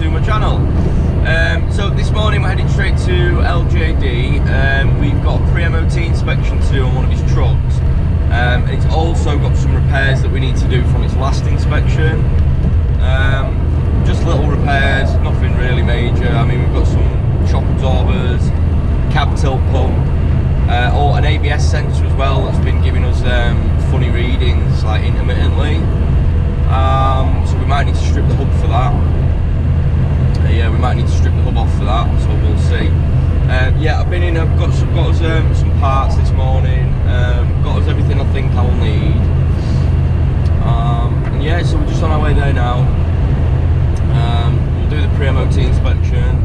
to my channel. So this morning we're heading straight to LJD. We've got a pre-MOT inspection to do on one of his trucks. It's also got some repairs that we need to do from its last inspection. Just little repairs, nothing really major. I mean, we've got some shock absorbers, cab tilt pump, or an ABS sensor as well that's been giving us funny readings like intermittently. So we might need to strip the hub for that. Yeah, we might need to strip the hub off for that, so we'll see. Yeah, I've been in, I've got us some parts this morning, got us everything I think I'll need. And yeah, so we're just on our way there now. We'll do the pre-MOT inspection.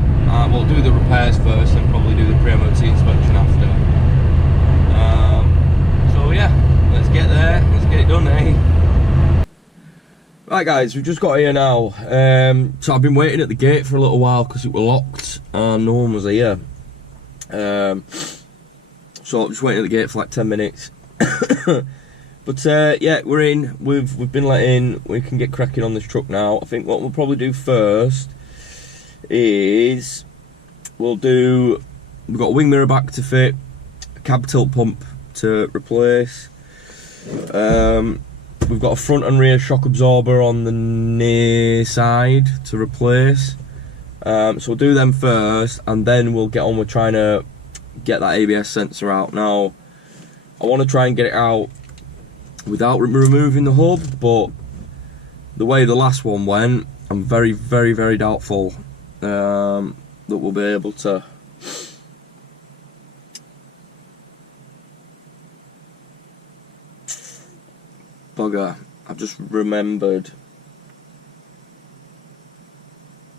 We'll do the repairs first and probably do the pre-MOT inspection after. So yeah, let's get there, let's get it done, eh? Right guys, we've just got here now. So I've been waiting at the gate for a little while because it was locked and no one was here. So I'm just waiting at the gate for like 10 minutes. But yeah, we're in. We've been let in. We can get cracking on this truck now. I think what we'll probably do first is we've got a wing mirror back to fit, a cab tilt pump to replace. We've got a front and rear shock absorber on the near side to replace. So we'll do them first, and then we'll get on with trying to get that ABS sensor out. Now, I want to try and get it out without removing the hub, but the way the last one went, I'm very, very, very doubtful that we'll be able to. Bugger, I've just remembered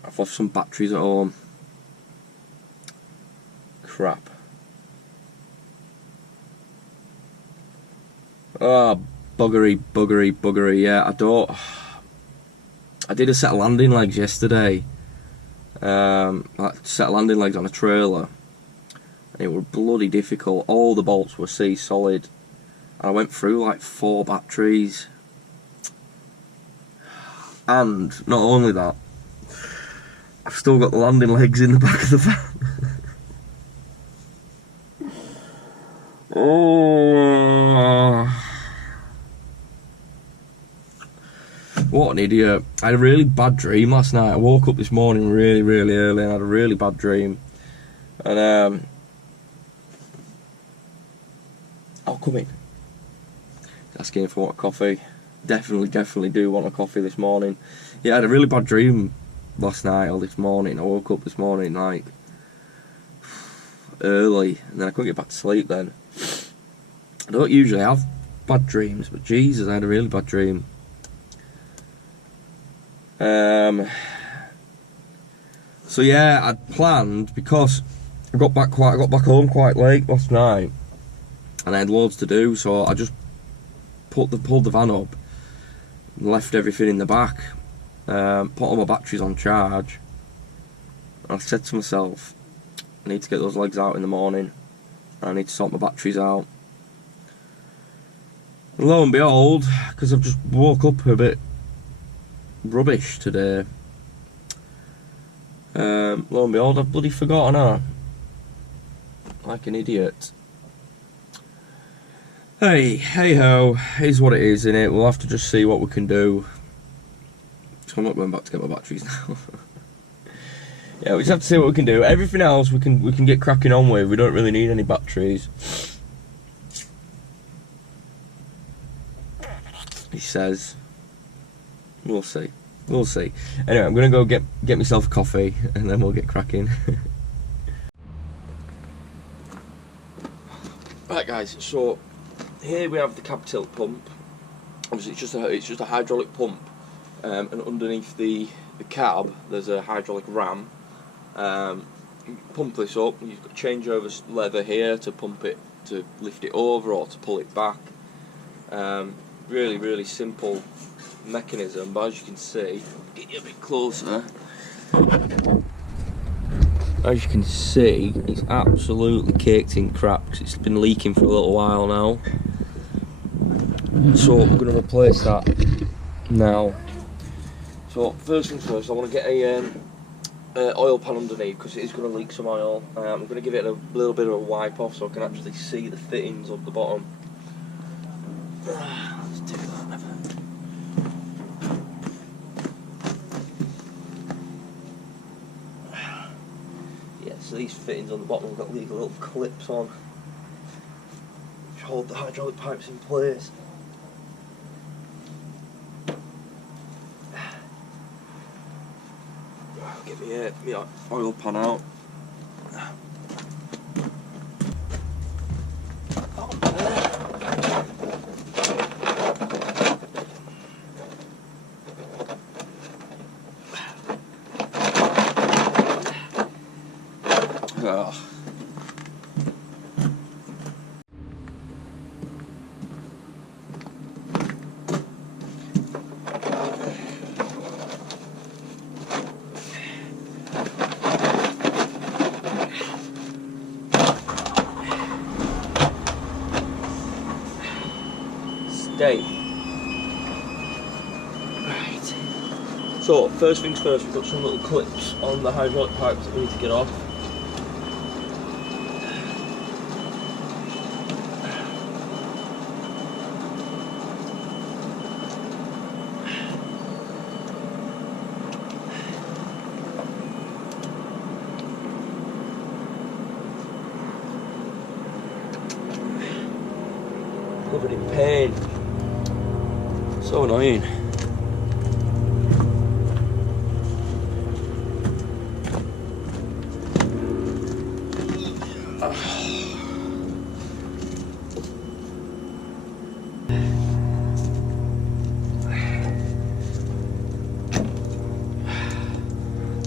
I've left some batteries at home. Crap. Oh, buggery, yeah, I did a set of landing legs yesterday. Like set of landing legs on a trailer. And it was bloody difficult. All the bolts were C-solid. I went through like 4 batteries, and not only that, I've still got the landing legs in the back of the van. Oh, what an idiot. I had a really bad dream last night. I woke up this morning really, really early and had a really bad dream. And I'll come in. Asking if I want a coffee. Definitely do want a coffee this morning. Yeah, I had a really bad dream last night or this morning. I woke up this morning like early and then I couldn't get back to sleep then. I don't usually have bad dreams, but Jesus, I had a really bad dream. So yeah, I'd planned, because I got back home quite late last night and I had loads to do, so I just pulled the van up and left everything in the back, put all my batteries on charge, and I said to myself, I need to get those legs out in the morning, I need to sort my batteries out. And lo and behold, because I've just woke up a bit rubbish today, lo and behold, I've bloody forgotten her, like an idiot. Hey ho, is what it is, innit? We'll have to just see what we can do. So I'm not going back to get my batteries now. Yeah, we just have to see what we can do. Everything else we can get cracking on with. We don't really need any batteries. He says. We'll see. We'll see. Anyway, I'm gonna go get myself a coffee and then we'll get cracking. Right guys, so here we have the cab tilt pump. Obviously it's just a hydraulic pump, and underneath the cab there's a hydraulic ram. Pump this up, you've got changeover lever here to pump it, to lift it over or to pull it back. Really simple mechanism, but as you can see, I'll get you a bit closer. As you can see, it's absolutely caked in crap because it's been leaking for a little while now. So we're going to replace that now. So first things first, I want to get oil pan underneath because it is going to leak some oil. I'm going to give it a little bit of a wipe off so I can actually see the fittings of the bottom. Let's do that. Yeah, so these fittings on the bottom have got these little clips on which hold the hydraulic pipes in place. Get my oil pan out. Oh. Stay. Right. So, first things first, we've got some little clips on the hydraulic pipes that we need to get off. Covered in pain. So annoying.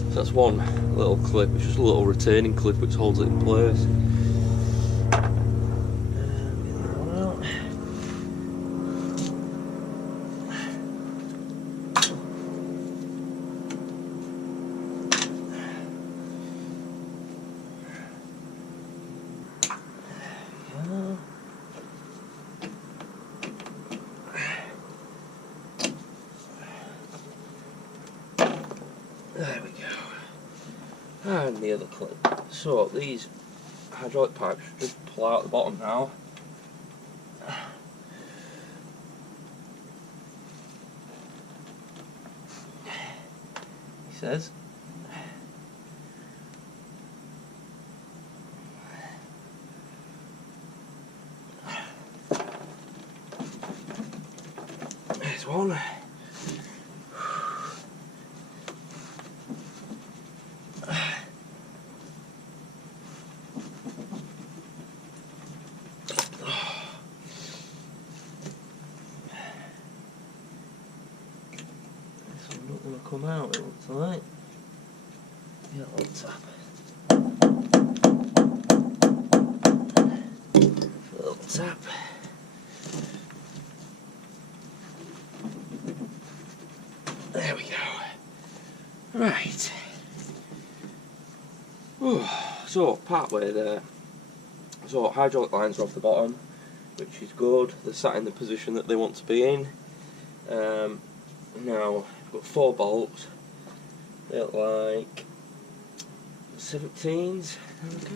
So that's one little clip, it's just a little retaining clip which holds it in place. There we go. And the other clip. So these hydraulic pipes just pull out the bottom now. He says. There's one. Come out, it looks like. Yeah, little tap. Little tap. There we go. Right. Ooh. So, part way there. So, hydraulic lines are off the bottom, which is good. They're sat in the position that they want to be in. Now, I've got 4 bolts. They look like 17s. Okay.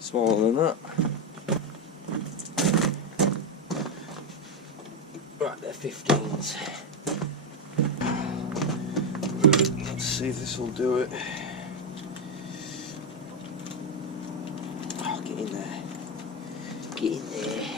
Smaller than that. Right, they're 15s. Let's see if this will do it. Oh, get in there. Get in there.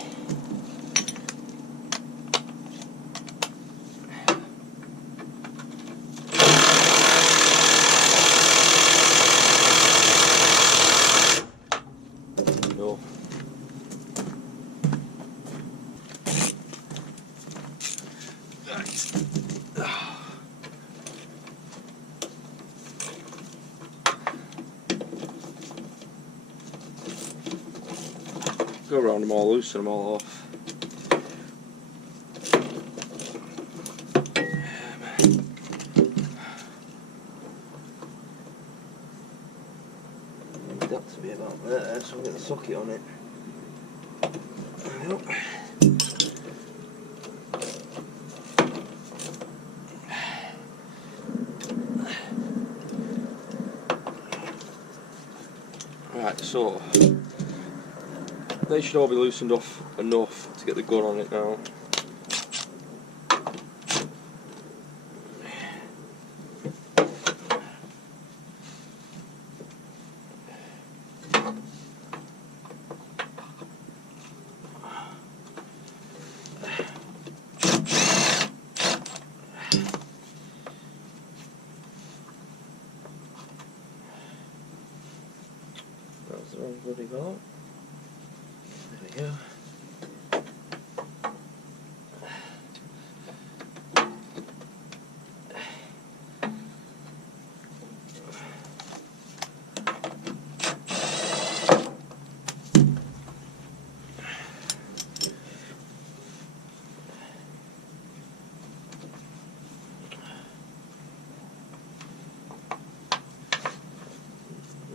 go around them all, loosen them all off. That to be about there, so I'll get the socket on it. There we go. Right, so they should all be loosened off enough to get the gun on it now. That's the wrong bloody bolt. There we go.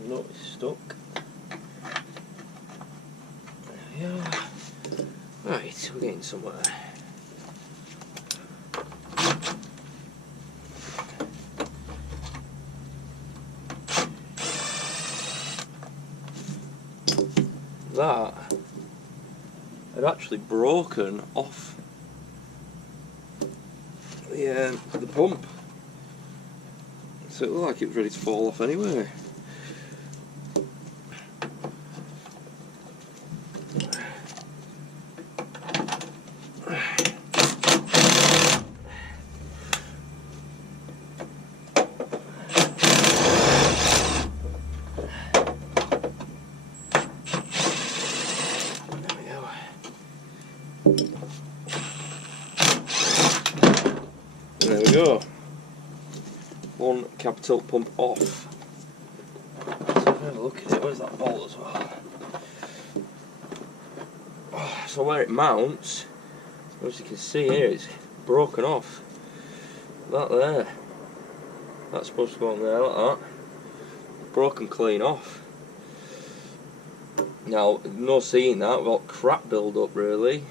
No, it's stuck. There we go. Right, we're getting somewhere. That had actually broken off the pump, so it looked like it was ready to fall off anyway. There we go. One capital pump off. Let's have a look at it. Where's that bolt as well? So where it mounts, as you can see here, it's broken off. That there. That's supposed to go on there like that. Broken clean off. Now, no seeing that, we've got crap build up really.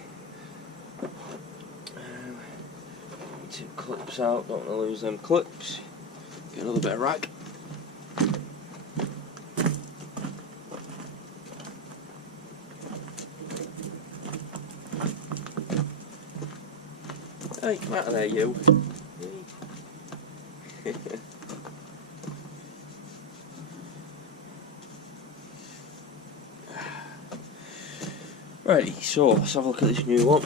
Two clips out, don't want to lose them clips. Get another bit of rag. Hey, come out of there, you. Right, so let's have a look at this new one.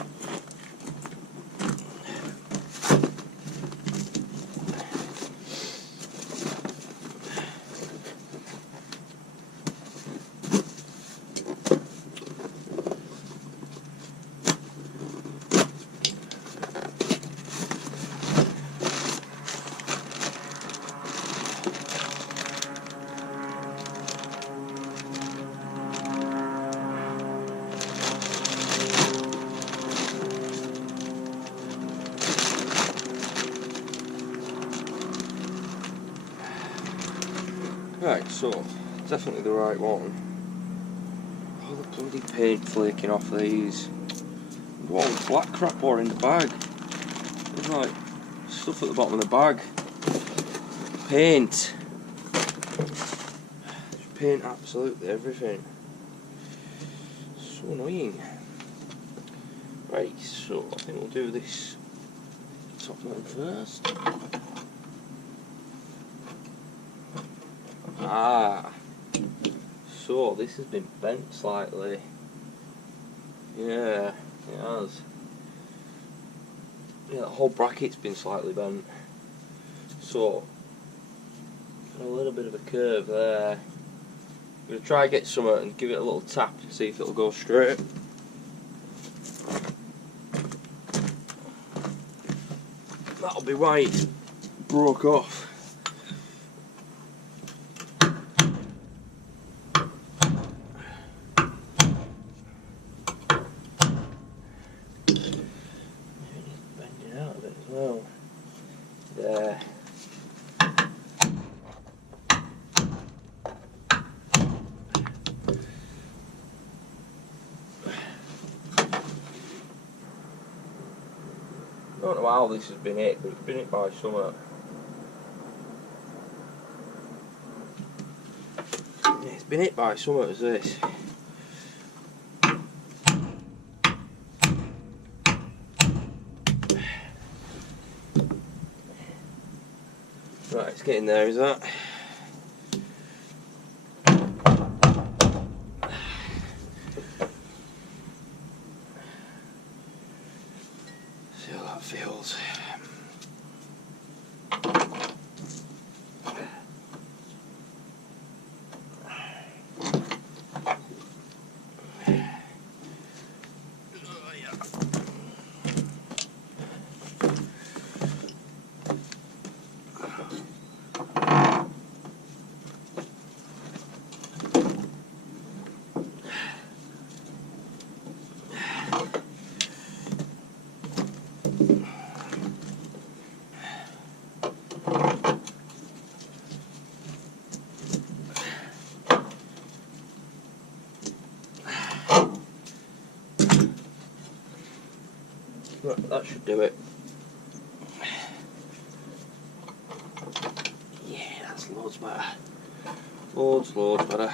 Right, so definitely the right one. Oh, the bloody paint flaking off these. What all the black crap or in the bag? There's like stuff at the bottom of the bag. Paint. Just paint absolutely everything. So annoying. Right, so I think we'll do this top one first. Ah, so this has been bent slightly. Yeah, it has. Yeah, the whole bracket's been slightly bent. So, got a little bit of a curve there. I'm going to try and get some and give it a little tap and see if it'll go straight. That'll be why it broke off. there. I don't know how this has been hit, but it's been hit by something. Yeah, it's been hit by something as this. Right, it's getting there, is that? See how that feels. Right, that should do it. Yeah, that's loads better. Loads better.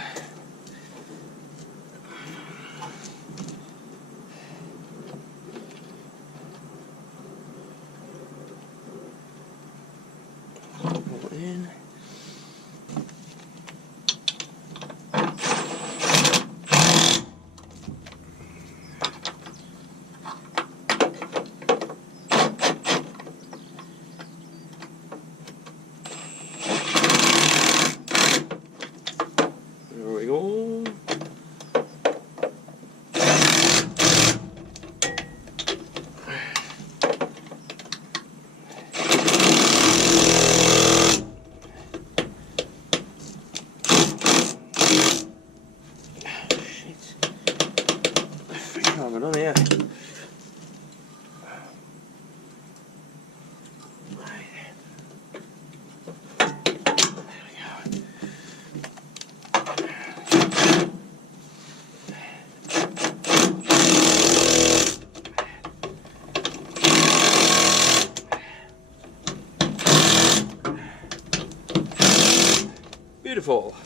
Put it in. There we go. Shit. I think I've done here. Beautiful.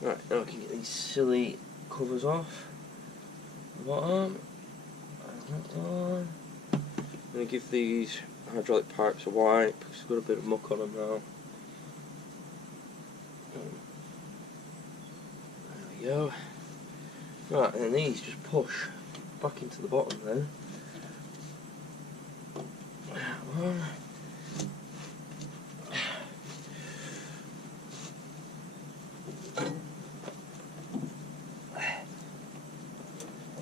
Right, now I can get these silly covers off the bottom. And that one. I'm going to give these hydraulic pipes a wipe because they've got a bit of muck on them now. There we go. Right, and then these just push back into the bottom then. That one.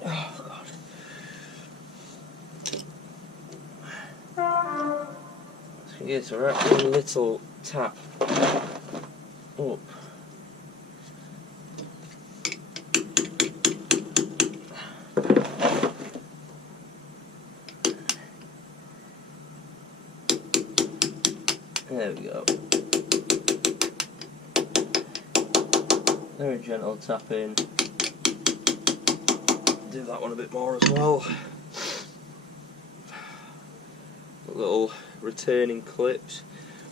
Oh God. So it's alright, one little tap up. There we go. Very gentle tap in. Do that one a bit more as well. Little returning clips.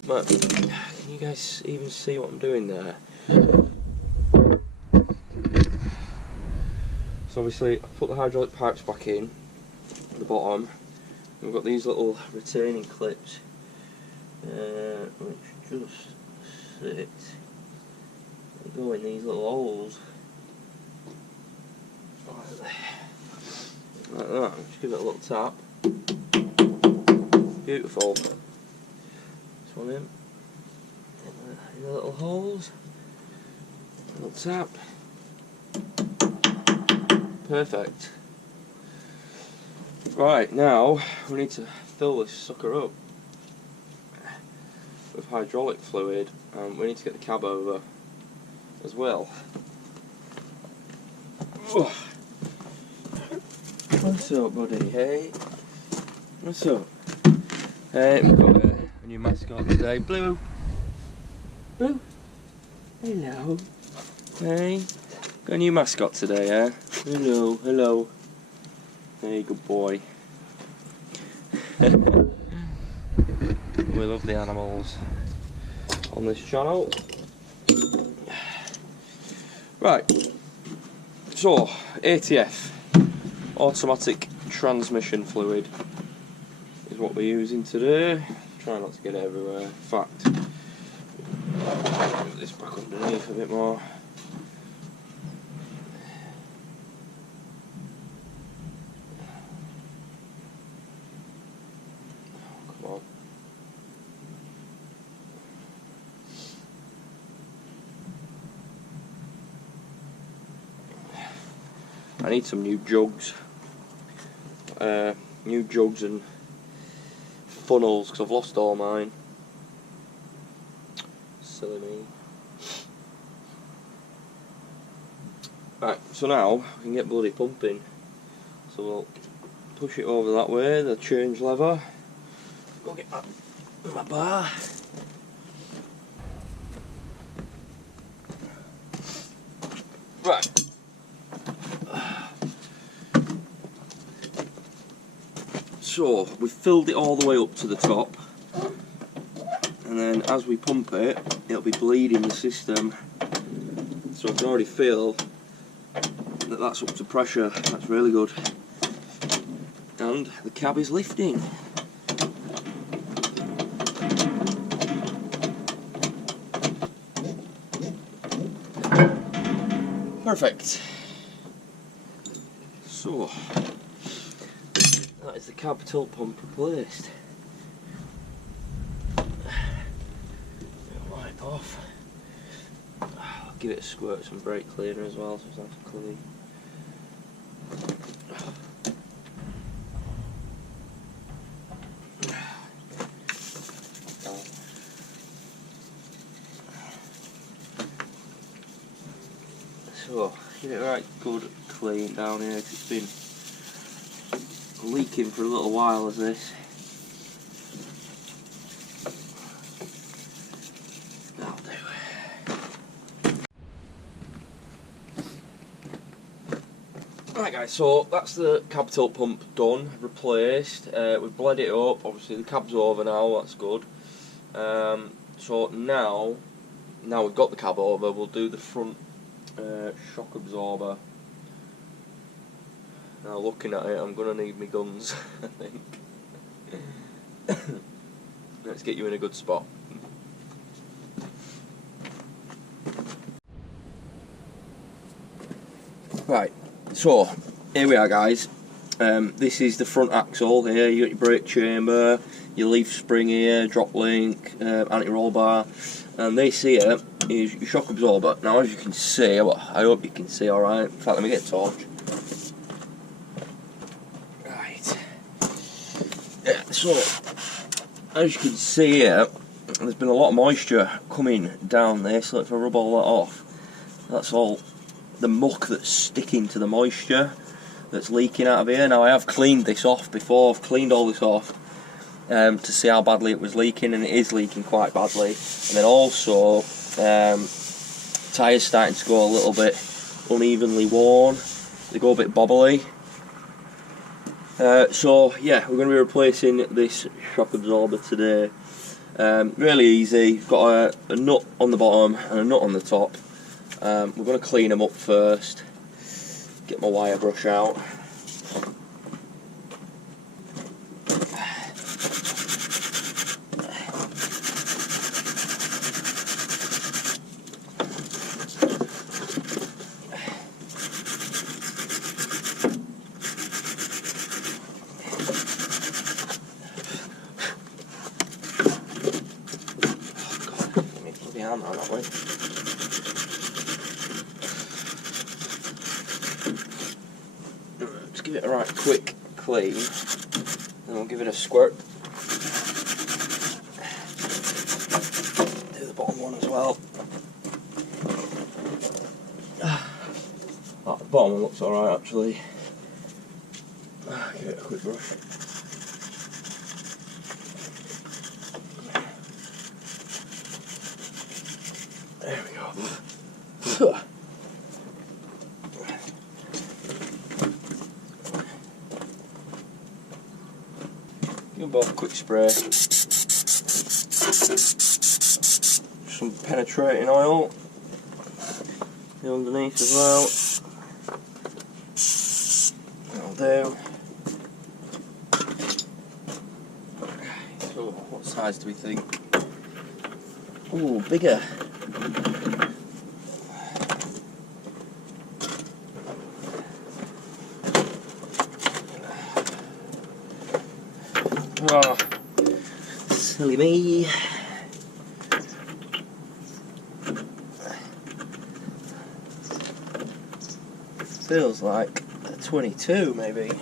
But can you guys even see what I'm doing there? So obviously I put the hydraulic pipes back in at the bottom. We've got these little returning clips which just sit. They go in these little holes like that. Just give it a little tap. Beautiful. This one in the little holes. A little tap. Perfect. Right, now we need to fill this sucker up with hydraulic fluid, and we need to get the cab over as well. What's up, buddy? Hey. What's up? We've got a new mascot today. Blue. Blue. Hello. Hey. Got a new mascot today, eh? Hello, hello. Hey, good boy. We love the animals on this channel. Right. So, ATF, automatic transmission fluid, is what we're using today. Try not to get it everywhere. In fact, put this back underneath a bit more. Come on. I need some new jugs. New jugs and funnels because I've lost all mine. Silly me. Right, so now we can get bloody pumping. So we'll push it over that way, the change lever. Go get my bar. Right. So we've filled it all the way up to the top, and then as we pump it, it'll be bleeding the system. So I can already feel that that's up to pressure. That's really good. And the cab is lifting. Perfect. So that is the cab tilt pump replaced. Wipe off. I'll give it a squirt of some brake cleaner as well so it's nice and clean. So, give it a right good clean down here because it's been leaking for a little while as this. That'll do. Right guys, so that's the cab tilt pump done, replaced. We've bled it up, obviously the cab's over now, that's good. So now we've got the cab over, we'll do the front shock absorber. Now looking at it, I'm going to need my guns, I think. Let's get you in a good spot. Right, so here we are guys. This is the front axle here, you got your brake chamber, your leaf spring here, drop link, anti-roll bar, and this here is your shock absorber. Now as you can see, I hope you can see alright, in fact let me get a torch. So, as you can see here, there's been a lot of moisture coming down this, so if I rub all that off, that's all the muck that's sticking to the moisture that's leaking out of here. Now I have cleaned this off before, I've cleaned all this off to see how badly it was leaking, and it is leaking quite badly. And then also, tyres starting to go a little bit unevenly worn, they go a bit bobbly. So yeah, we're going to be replacing this shock absorber today. Really easy. You've got a nut on the bottom and a nut on the top. We're going to clean them up first. Get my wire brush out. That way. Just give it a right quick clean, and we'll give it a squirt. Do the bottom one as well. Oh, the bottom one looks alright actually. Give it a quick brush. Give them both a quick spray. Some penetrating oil underneath as well. That'll do. So, what size do we think? Ooh, bigger. Oh, silly me. Feels like a 22 maybe.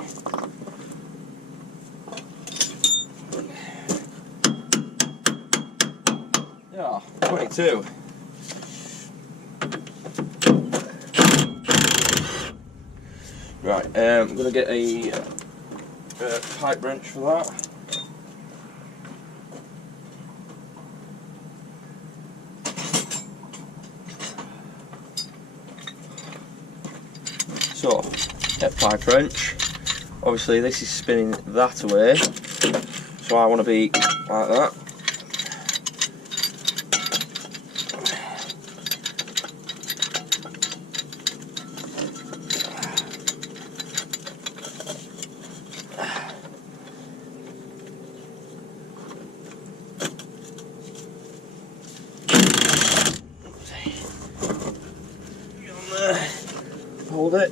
Yeah, 22. Right, I'm going to get a pipe wrench for that. So, get pipe wrench. Obviously this is spinning that away, so I want to be like that. Hold it.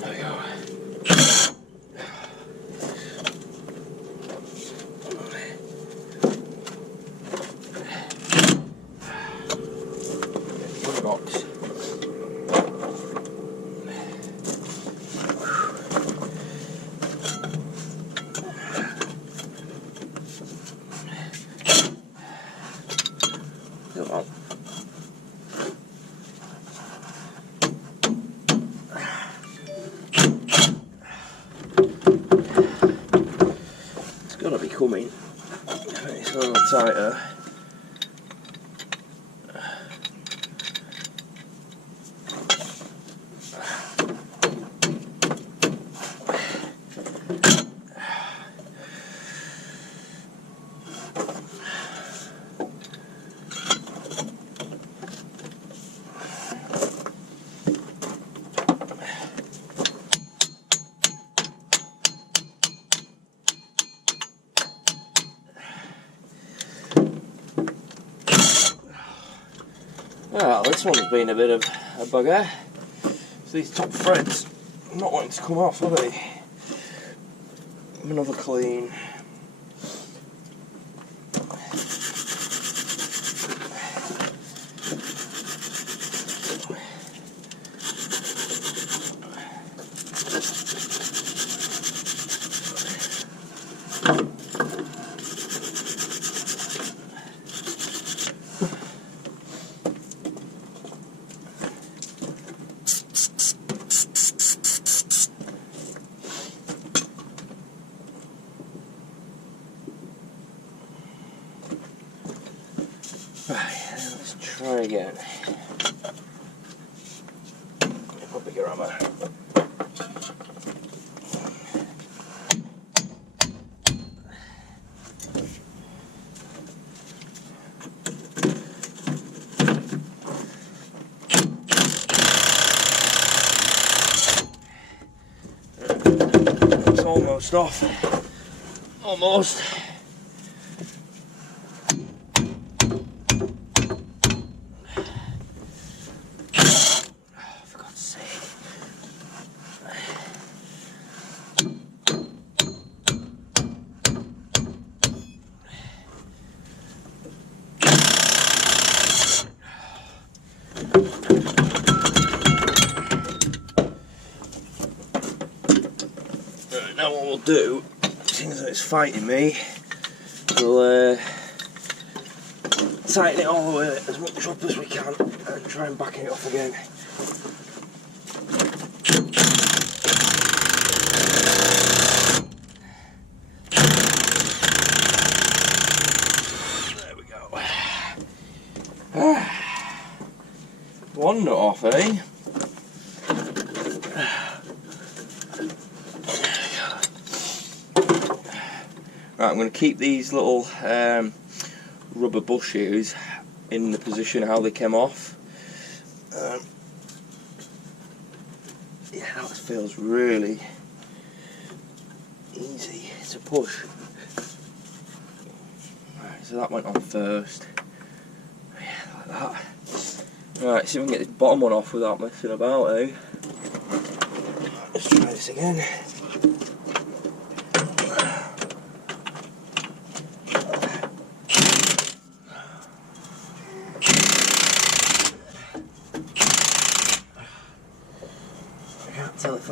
There we go. Box. Come on. It's gotta be coming. It's a little tighter. Well, this one's been a bit of a bugger. So these top threads are not wanting to come off, are they? Another clean. Right, let's try again. A bigger hammer. It's almost off. Almost. Now what we'll do, seeing as it's fighting me, we'll tighten it all the way as much up as we can and try and back it off again. off, eh? Right, I'm going to keep these little rubber bushes in the position how they came off. Yeah, that feels really easy to push. Right, so that went on first. Yeah, like that. Right, see if we can get this bottom one off without messing about, eh? Let's try this again. Tell if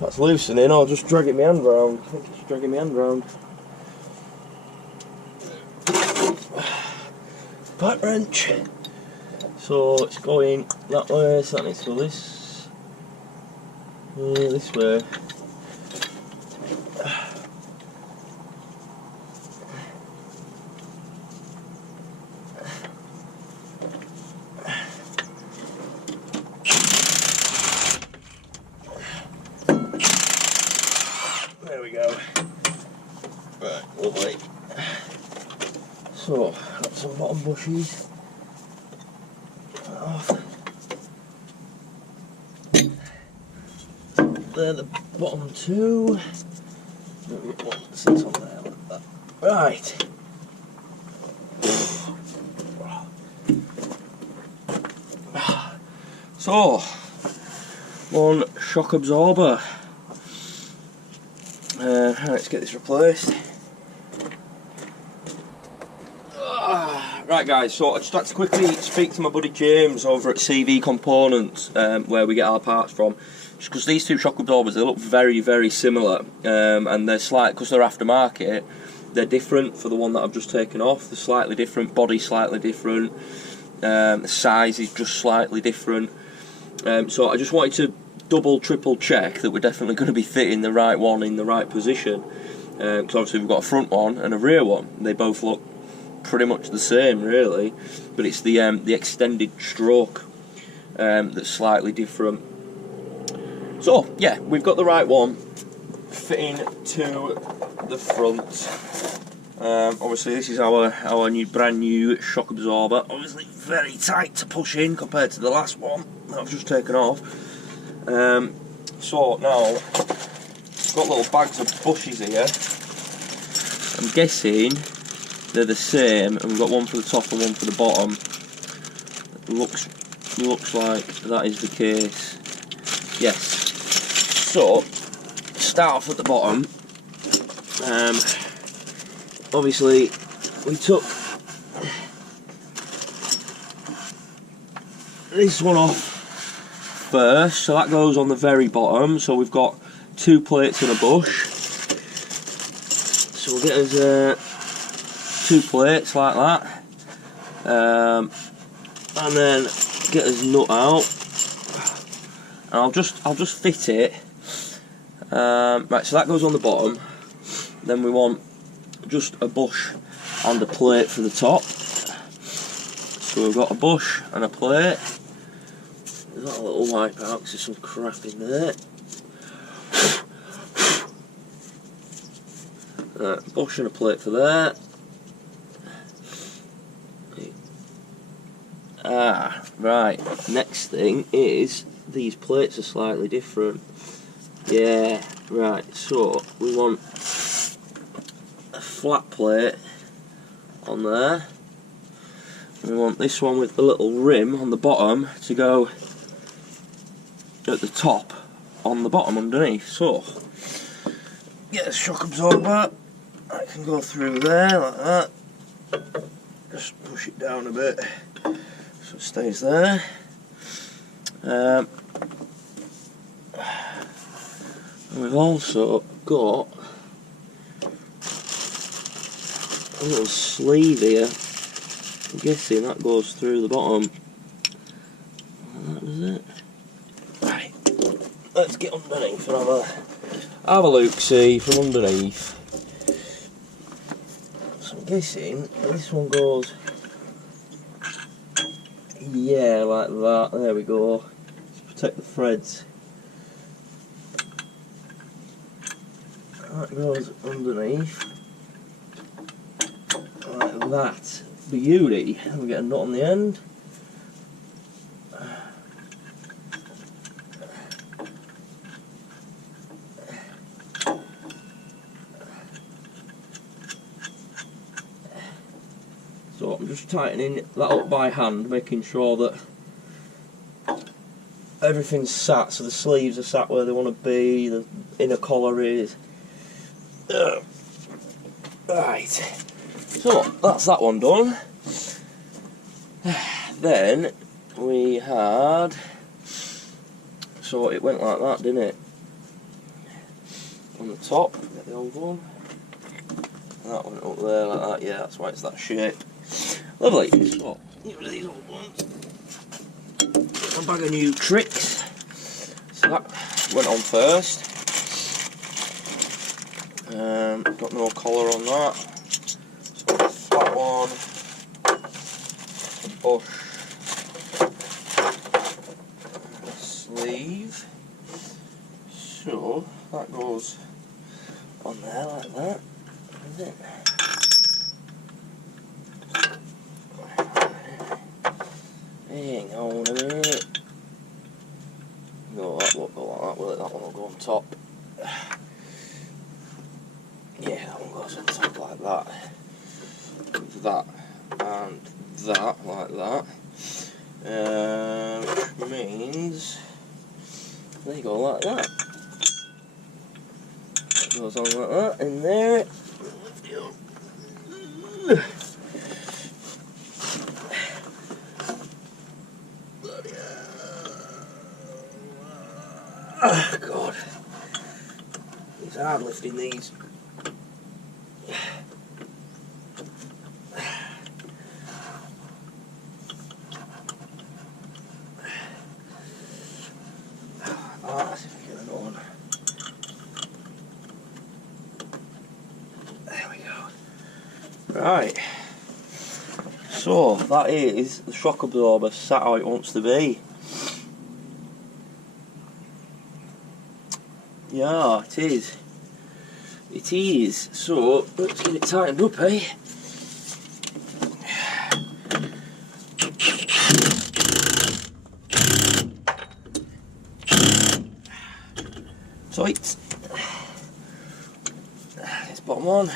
that's loosening, I'll just drag it my hand round. I think it's dragging my hand round. Pipe wrench. So it's going that way, so that needs to go this way. There we go. Right, lovely. So, got some bottom bushes. Off. They're the bottom two. One sits on there like that. Right. So, one shock absorber. Let's get this replaced. Right guys, so I just like to quickly speak to my buddy James over at CV Components, where we get our parts from. Just because these two shock absorbers, they look very, very similar, and they're slight, because they're aftermarket, they're different for the one that I've just taken off. They're slightly different, body slightly different, the size is just slightly different. So I just wanted to double, triple check that we're definitely going to be fitting the right one in the right position, because obviously we've got a front one and a rear one. They both look pretty much the same really, but it's the extended stroke that's slightly different. So yeah, we've got the right one fitting to the front. Obviously this is our new brand new shock absorber, obviously very tight to push in compared to the last one that I've just taken off. So now I've got little bags of bushes here. I'm guessing they're the same, and we've got one for the top and one for the bottom. Looks like that is the case. Yes. So start off at the bottom. Obviously we took this one off first, so that goes on the very bottom. So we've got 2 plates and a bush. So we'll get us 2 plates like that, and then get his nut out, and I'll just fit it. Right, so that goes on the bottom. Then we want just a bush and a plate for the top. So we've got a bush and a plate. There's that a little wipe out because there's some crap in there. Bush and a plate for there. Right, next thing is these plates are slightly different. Yeah, right, so we want a flat plate on there. We want this one with the little rim on the bottom to go at the top on the bottom underneath. So, get a shock absorber, I can go through there like that. Just push it down a bit so it stays there. And we've also got a little sleeve here. I'm guessing that goes through the bottom. And that was it. Right, let's get underneath and have a look-see from underneath. So I'm guessing this one goes Yeah, like that. There we go. Just protect the threads. That goes underneath. Like that. Beauty. And we get a knot on the end. So I'm just tightening that up by hand, making sure that everything's sat, so the sleeves are sat where they want to be, the inner collar is. Right, so that's that one done. Then we had, so it went like that, didn't it? On the top, get the old one. And that went up there like that, yeah, that's why it's that shape. Lovely. So, get rid of these old ones. Get my bag of new tricks. So that went on first. Got no collar on that. So that one. Bush. Sleeve. So that goes on there like that. Is it? Hang on a minute. No, that won't go like that, will it? That one will go on top. Yeah, that one goes on top like that. That and that like that. Which means they go like that. It goes on like that in there. Oh God, it's hard lifting these. Let's see if we get another one. There we go. Right. So that is the shock absorber sat how it wants to be. Yeah, it is. It is. So let's get it tightened up, eh? Tight. This bottom one.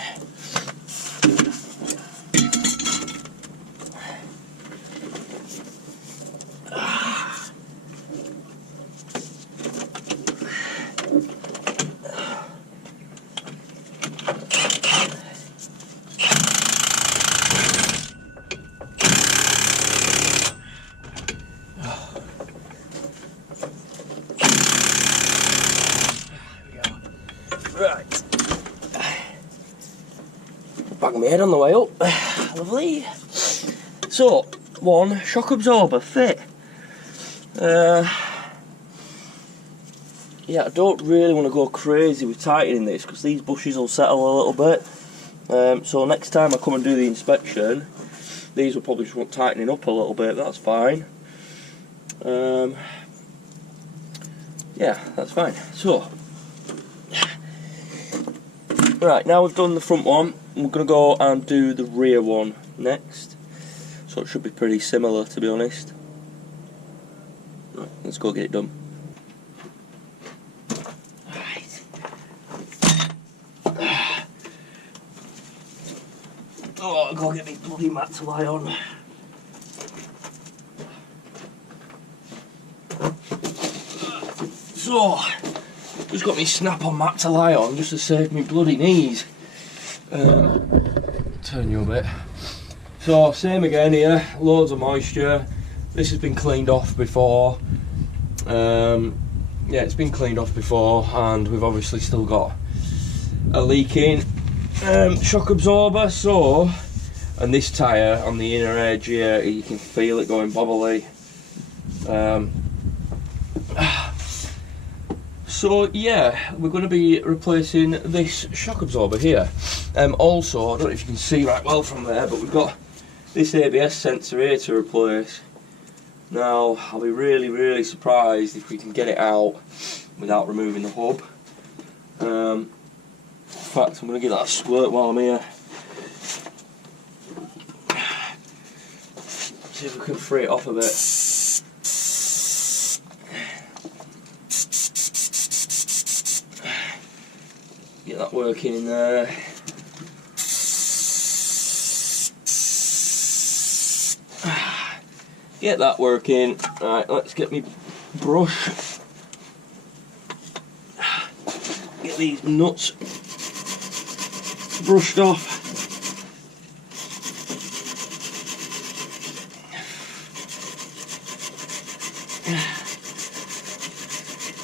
Right. Bag my head on the way up. Lovely. So, one shock absorber fit. Yeah, I don't really want to go crazy with tightening this because these bushes will settle a little bit. So next time I come and do the inspection, these will probably just want tightening up a little bit. That's fine. Yeah, that's fine. So. Right, now we've done the front one, we're going to go and do the rear one next. So it should be pretty similar, to be honest. Right, let's go get it done. Right. Oh, I'll go get me bloody mat to lie on. So, just got me snap-on mat to lie on just to save me bloody knees. Turn you a bit. So same again here, loads of moisture. This has been cleaned off before. Yeah, it's been cleaned off before, and we've obviously still got a leaking shock absorber. So, and this tyre on the inner edge here, you can feel it going bobbly. So yeah, we're going to be replacing this shock absorber here. Also, I don't know if you can see right well from there, but we've got this ABS sensor here to replace. Now, I'll be really surprised if we can get it out without removing the hub. In fact, I'm going to give that a squirt while I'm here. See if we can free it off a bit. Get that working in there. Get that working. Right, let's get me brush. Get these nuts brushed off.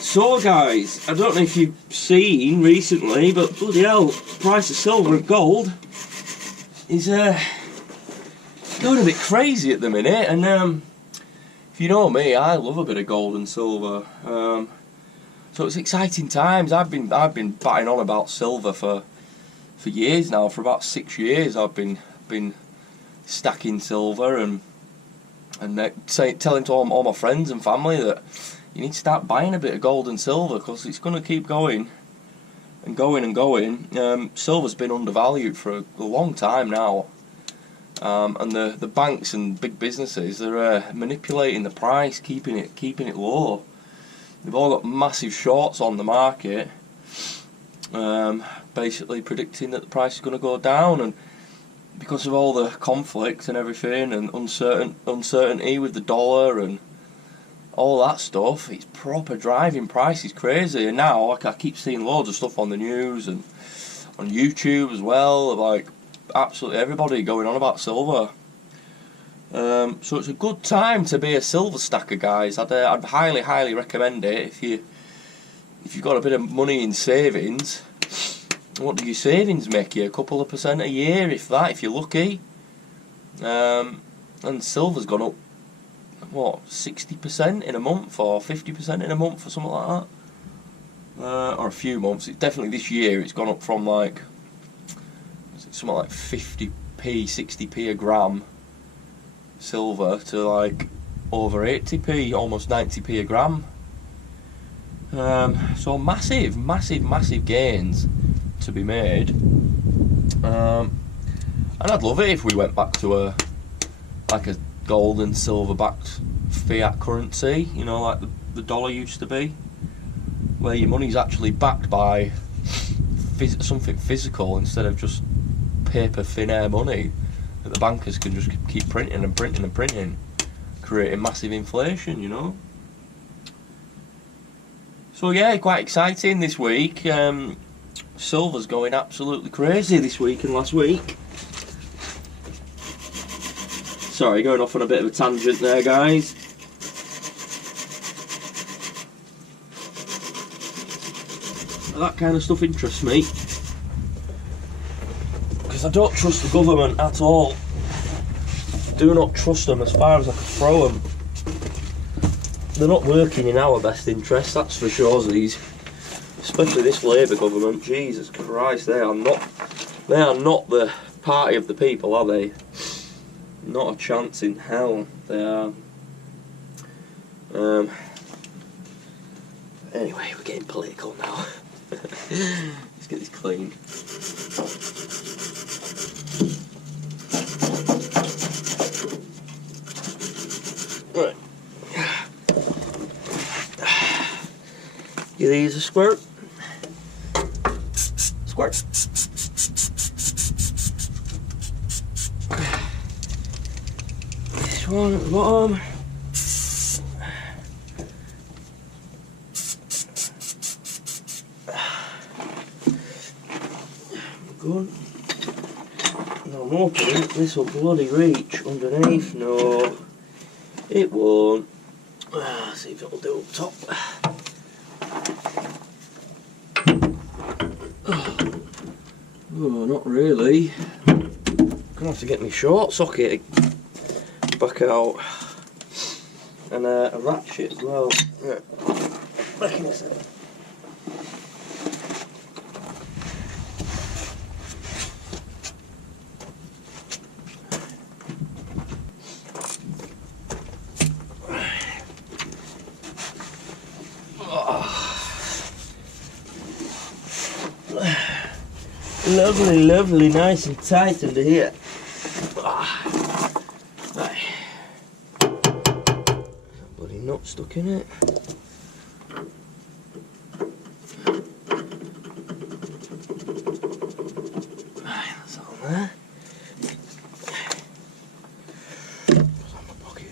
So guys, I don't know if you've seen recently, but bloody hell, the price of silver and gold is going a bit crazy at the minute, and if you know me, I love a bit of gold and silver. So it's exciting times. I've been batting on about silver for years now. For about 6 years, I've been stacking silver and telling to all my friends and family that you need to start buying a bit of gold and silver because it's going to keep going and going and going. Silver's been undervalued for a long time now. And the banks and big businesses, they're manipulating the price, keeping it low. They've all got massive shorts on the market, basically predicting that the price is going to go down. And because of all the conflict and everything, and uncertainty with the dollar and all that stuff, it's proper driving prices crazy. And now I keep seeing loads of stuff on the news and on YouTube as well, of like absolutely everybody going on about silver. So it's a good time to be a silver stacker, guys. I'd highly recommend it if you've got a bit of money in savings. What do your savings make you? A couple of % a year, if that, if you're lucky. And silver's gone up, what, 60% in a month or 50% in a month or something like that, or a few months. It's definitely this year it's gone up from like something like 50p, 60p a gram silver to like over 80p, almost 90p a gram. So massive gains to be made. And I'd love it if we went back to a gold and silver backed fiat currency, you know, like the dollar used to be, where your money's actually backed by something physical instead of just paper thin air money that the bankers can just keep printing and printing and printing, creating massive inflation, you know. So yeah, quite exciting this week. Silver's going absolutely crazy this week and last week. Sorry, going off on a bit of a tangent there, guys. That kind of stuff interests me, because I don't trust the government at all. Do not trust them as far as I could throw them. They're not working in our best interest, that's for sure. These, especially this Labour government, Jesus Christ, they are not the party of the people, are they? Not a chance in hell they are. Anyway, we're getting political now. Let's get this clean. Right. Give these a squirt. Squirt. This one at the bottom. Good. No, I'm hoping this will bloody reach underneath. No, it won't. Let's see if it'll do up top. Oh, not really. Gonna have to get my short socket back out, and a ratchet as well. Yeah. Back in a second. Lovely, lovely, nice and tight under here. Right. Bloody nut stuck in it. Right, that's all there. What's on my pocket?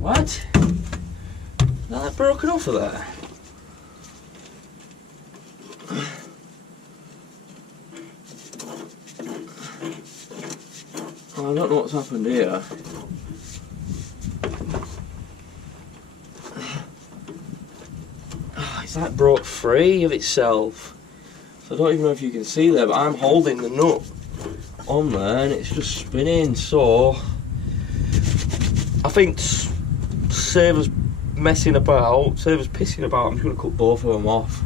What? Is that broken off of there? Oh, I don't know what's happened here. Oh, it's like broke free of itself. So I don't even know if you can see there, but I'm holding the nut on there and it's just spinning, so I think save us messing about, save us pissing about, I'm just going to cut both of them off.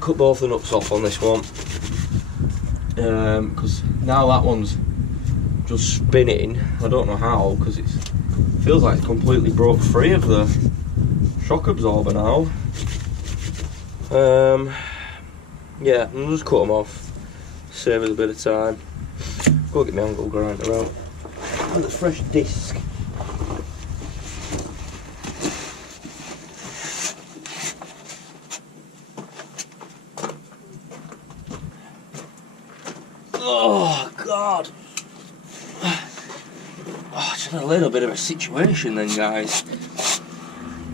Cut both the nuts off on this one. Because now that one's just spinning, I don't know how, because it feels like it's completely broke free of the shock absorber now. Yeah, I'll just cut them off, save us a bit of time. Go get my angle grinder out. And a fresh disc. Oh God! Oh, it's a little bit of a situation then, guys.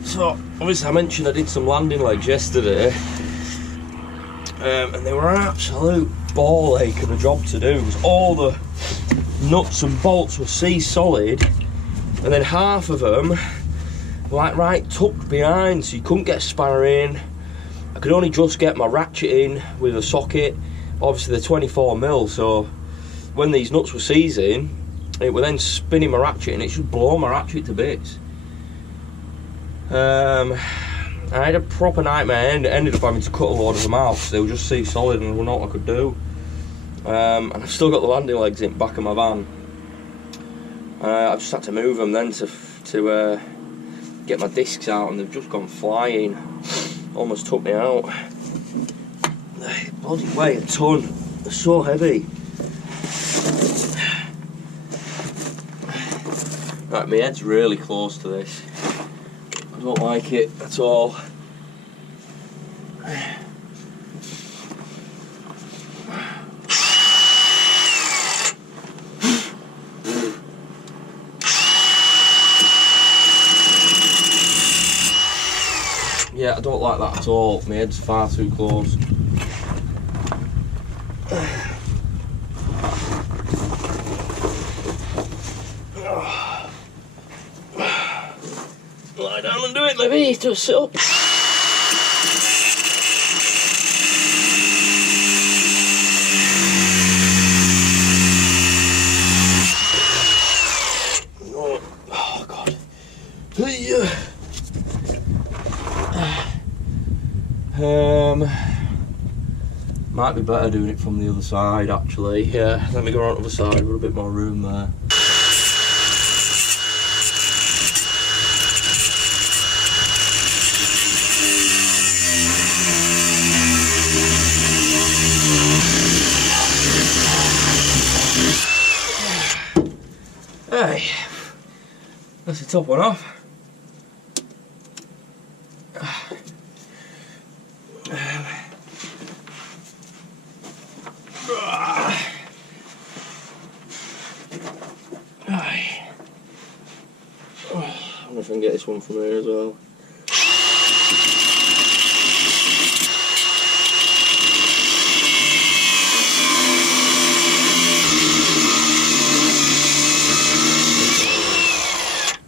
So obviously I mentioned I did some landing legs yesterday, and they were an absolute ball ache of a job to do. Because all the nuts and bolts were solid, and then half of them were like right tucked behind, so you couldn't get a spanner in. I could only just get my ratchet in with a socket. Obviously they're 24mm, so when these nuts were seizing, it would then spinning my ratchet and it should blow my ratchet to bits. I had a proper nightmare and ended up having to cut a load of them out because they were just solid and there was nothing I could do. And I've still got the landing legs in the back of my van. I've just had to move them then to get my discs out, and they've just gone flying. Almost took me out. They bloody weigh a ton. They're so heavy. Right, my head's really close to this. I don't like it at all. Yeah, I don't like that at all. My head's far too close. Lie down and do it, Libby. Just sit up. Oh God. Might be better doing it from the other side actually. Yeah, let me go around to the side, we've got a bit more room there. Hey, that's the top one off. I wonder if I can get this one from here as well.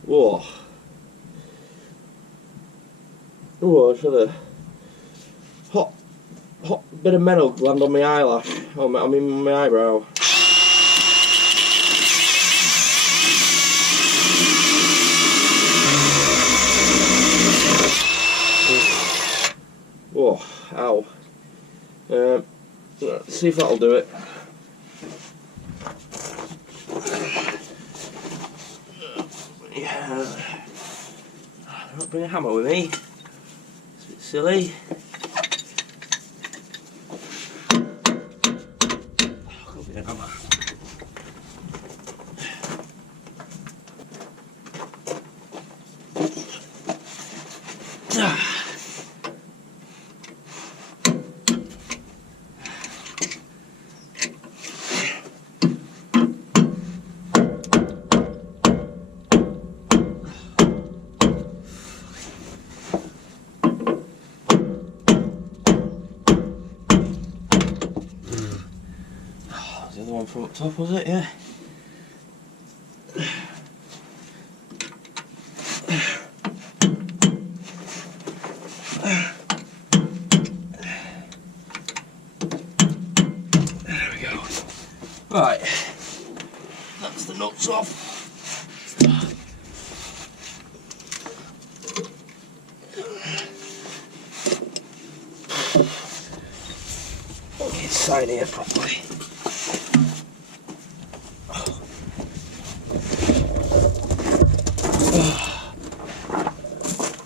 Whoa. Whoa, I should have hot bit of metal land on my eyelash. Oh, I'm in my eyebrow. Oh, ow. Let's see if that'll do it. Yeah. Don't bring a hammer with me. It's a bit silly. I'll get a hammer. The other one from up top, was it? Yeah. There we go. Right. That's the nuts off. Get inside here properly.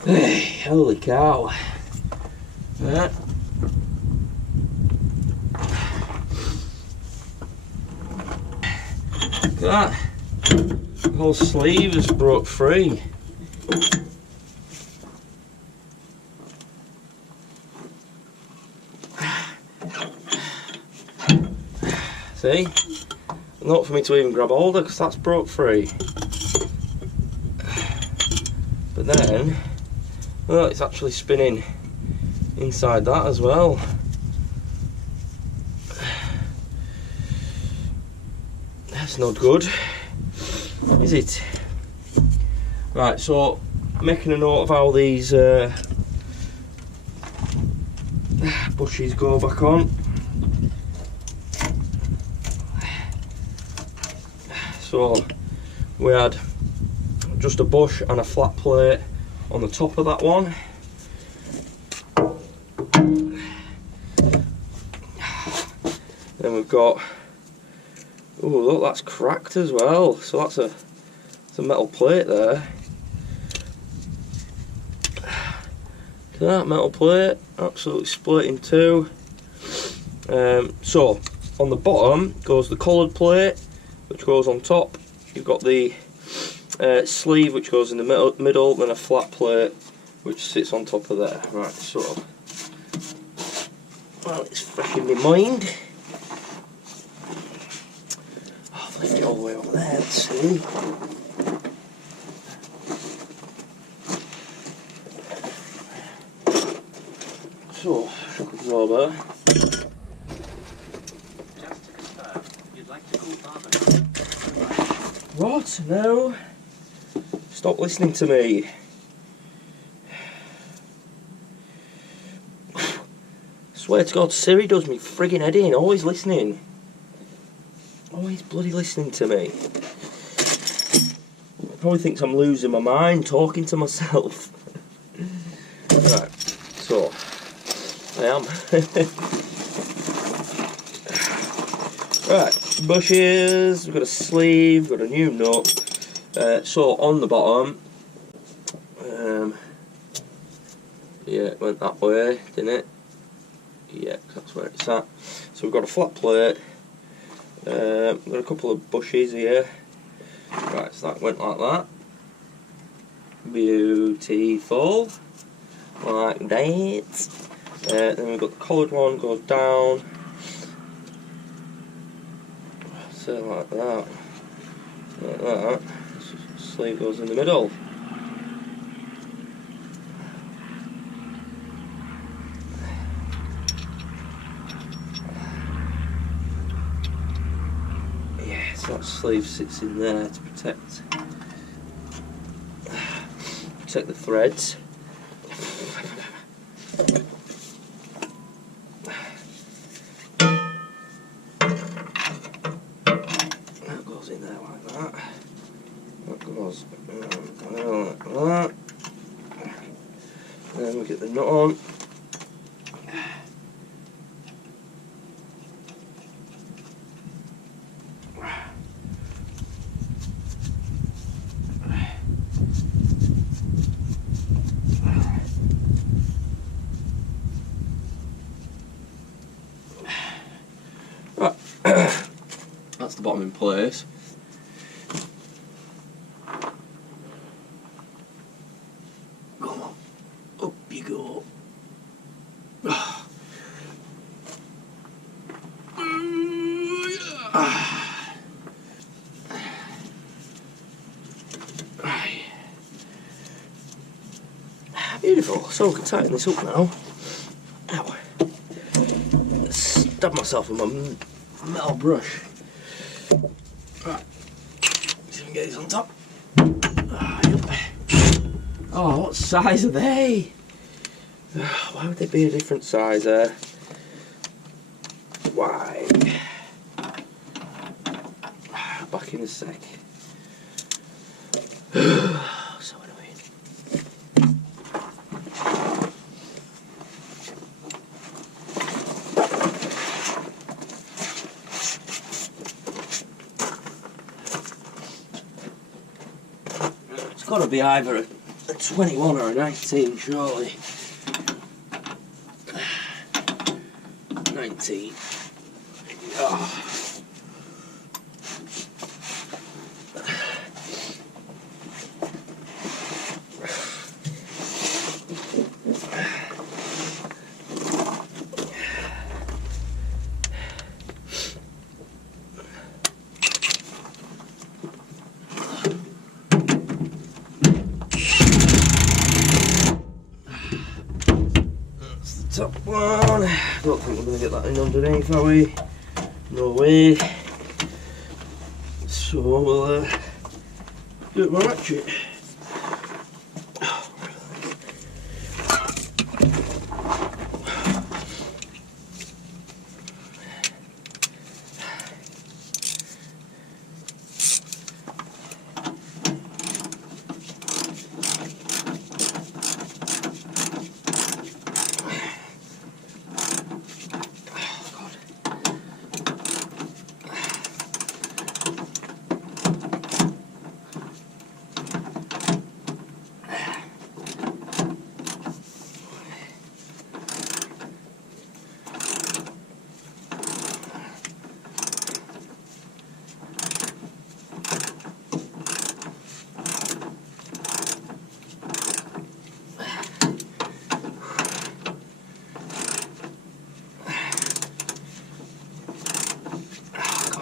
Hey, holy cow. That. Look at that. The whole sleeve is broke free. See? Not for me to even grab hold of because that's broke free. But then, well, it's actually spinning inside that as well. That's not good, is it? Right, so making a note of how these bushes go back on. So we had just a bush and a flat plate on the top of that one. Then we've got, oh look, that's cracked as well. So that's a metal plate there. Look at that metal plate, absolutely split in two. So on the bottom goes the coloured plate, which goes on top. You've got the sleeve which goes in the middle, then a flat plate which sits on top of there. Right, so well, it's fresh in my mind. I'll lift it all the way over there, let's see. So, shock absorber. What? No. Stop listening to me. Swear to God, Siri does me friggin' head in. Always listening. Always bloody listening to me. Probably thinks I'm losing my mind talking to myself. Right, so I am. Right, bushes, we've got a sleeve, we've got a new nut. So on the bottom, yeah, it went that way, didn't it? Yeah, that's where it's at. So we've got a flat plate, we've got a couple of bushes here. Right, so that went like that. Beautiful. Like that. Then we've got the coloured one, goes down. So like that. Like that. Sleeve goes in the middle. Yeah, so that sleeve sits in there to protect the threads. doors. Like that. Then we get the nut on. Right. That's the bottom in place. Come on, up you go. Beautiful. So I can tighten this up now. Ow. Stab myself with my metal brush. Right. So we can get these on top. Oh, what size are they? Why would they be a different size there? Why? Back in a sec. So annoying. It's got to be either a 21 or a 19, surely. 19. Oh. Top one. Don't think we're going to get that in underneath, are we? No way. So we'll do it with a ratchet.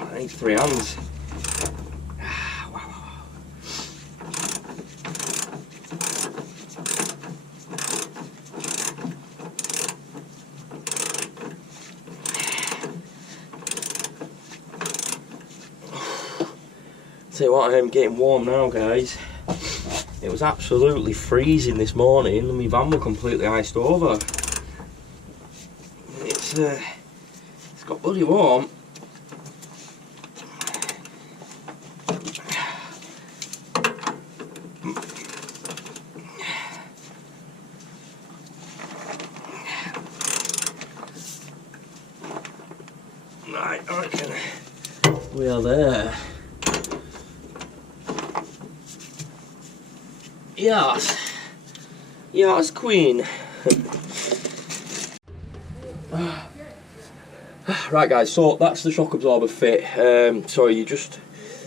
I need 3 hands. Wow. Tell you what, I am getting warm now, guys. It was absolutely freezing this morning and my van was completely iced over. It's got bloody warm. Right, I reckon we are there. Yes, queen. Right, guys, so that's the shock absorber fit. Sorry, you just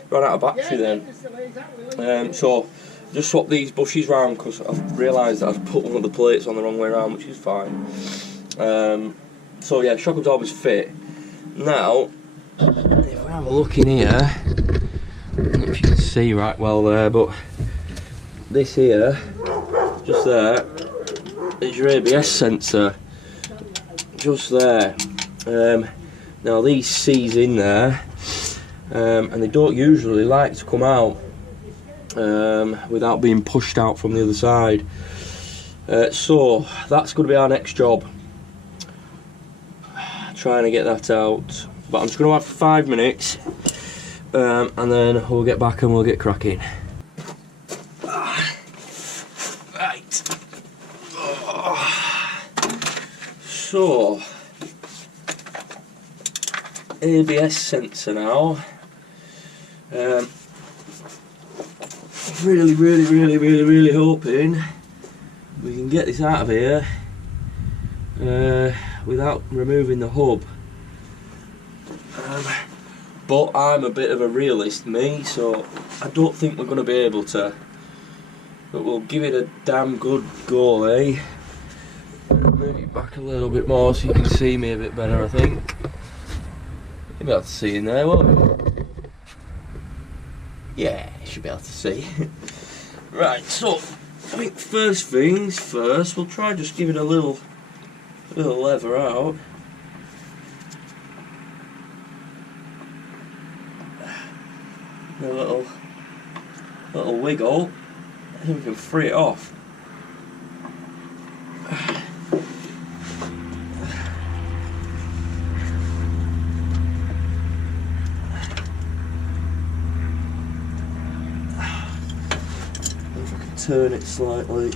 ran out of battery then. So just swap these bushes round because I've realised that I've put one of the plates on the wrong way around, which is fine. So yeah, shock absorber's fit. Now, if we have a look in here, I don't know if you can see right well there, but this here, just there, is your ABS sensor, just there. Now these C's in there, and they don't usually like to come out without being pushed out from the other side. So that's going to be our next job, trying to get that out. But I'm just going to have 5 minutes, and then we'll get back and we'll get cracking. so ABS sensor now. Really hoping we can get this out of here without removing the hub. But I'm a bit of a realist, me, so I don't think we're going to be able to. But we'll give it a damn good go, eh? Move it back a little bit more so you can see me a bit better, I think. You'll be able to see in there, won't you? Yeah, you should be able to see. Right, so I think first things first, we'll try just give it a little lever out. A little wiggle. I think we can free it off. If I can turn it slightly.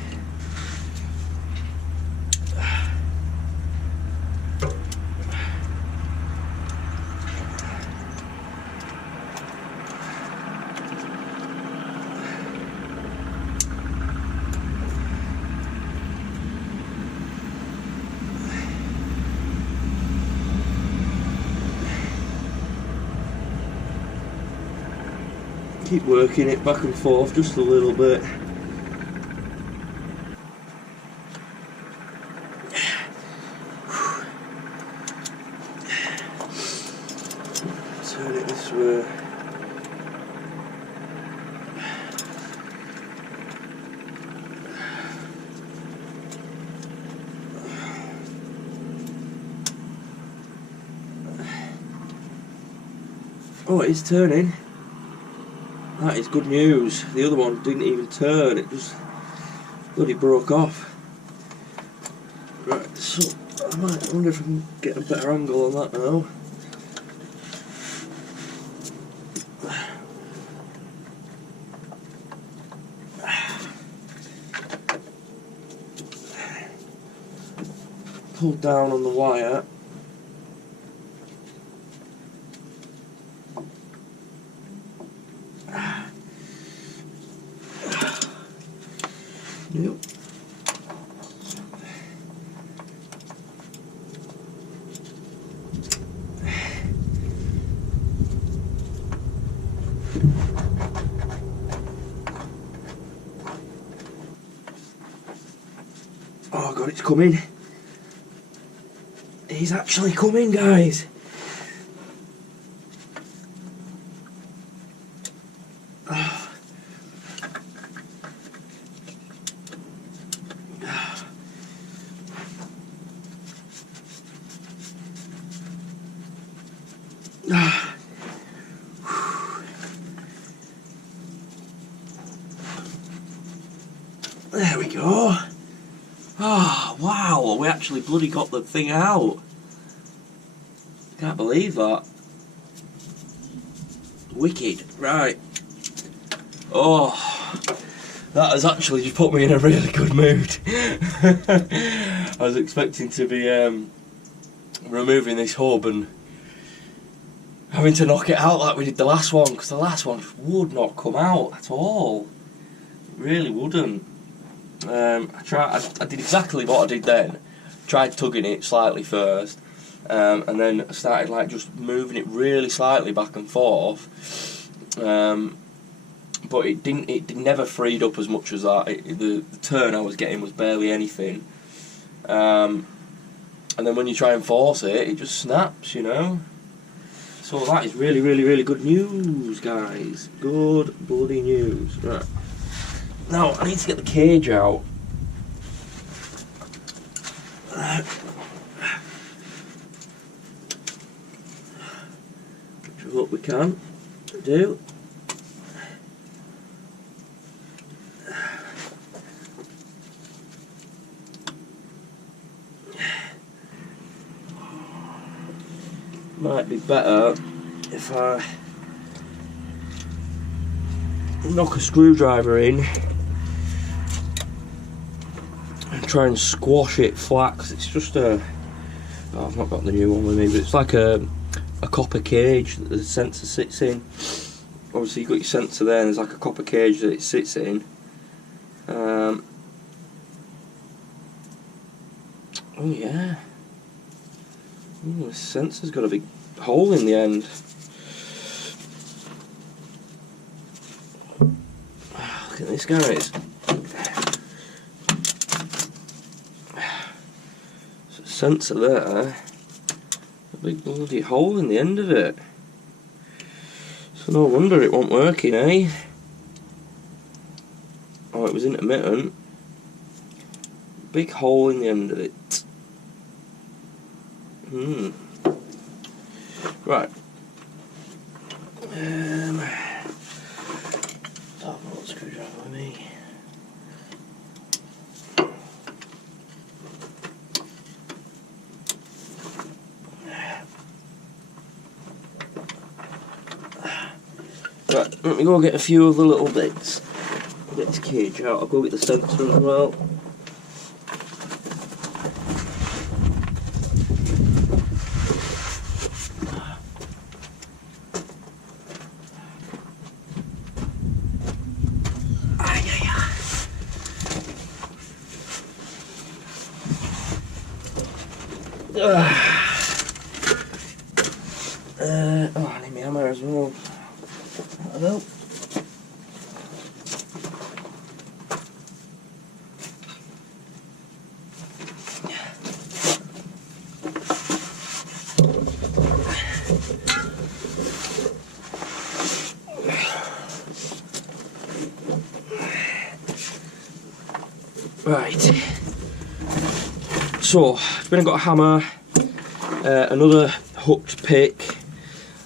Keep working it back and forth just a little bit. Turn it this way. Oh, it is turning. That is good news. The other one didn't even turn, it just bloody broke off. Right, so I wonder if I can get a better angle on that now. Pull down on the wire. Yep. Oh god, it's coming. He's actually coming, guys. There we go. Oh, wow, we actually bloody got the thing out. Can't believe that. Wicked. Right. Oh, that has actually just put me in a really good mood. I was expecting to be removing this hub and having to knock it out like we did the last one, because the last one just would not come out at all. It really wouldn't. I did exactly what I did then. Tried tugging it slightly first, and then I started like just moving it really slightly back and forth. But it never freed up as much as that. The turn I was getting was barely anything. And then when you try and force it, it just snaps, you know. So that is really good news, guys. Good bloody news. Right. Now, I need to get the cage out. Which I hope we can do. Might be better if I knock a screwdriver in and try and squash it flat, because it's just a Oh, I've not got the new one with me, but it's like a copper cage that the sensor sits in. Obviously you've got your sensor there and there's like a copper cage that it sits in. Oh yeah. Ooh, the sensor's got a big hole in the end. Look at this, guys. So sensor there. A big bloody hole in the end of it. So no wonder it wasn't working, eh? Oh, it was intermittent. Big hole in the end of it. Right. Don't know what screwdriver with me. Right, let me go get a few of the little bits. I'll get this cage out, I'll go get the sensor as well. Oh, I need my hammer as well. That'll help. Right. So, then I've got a hammer, another hooked pick,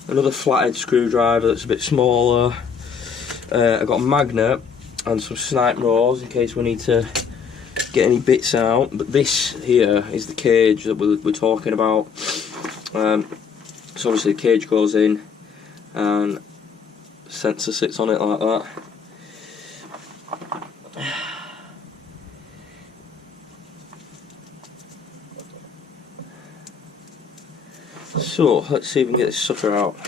another flathead screwdriver that's a bit smaller. I've got a magnet and some snipe nose in case we need to get any bits out. But this here is the cage that we're talking about. So obviously the cage goes in and the sensor sits on it like that. So let's see if we can get this sucker out. I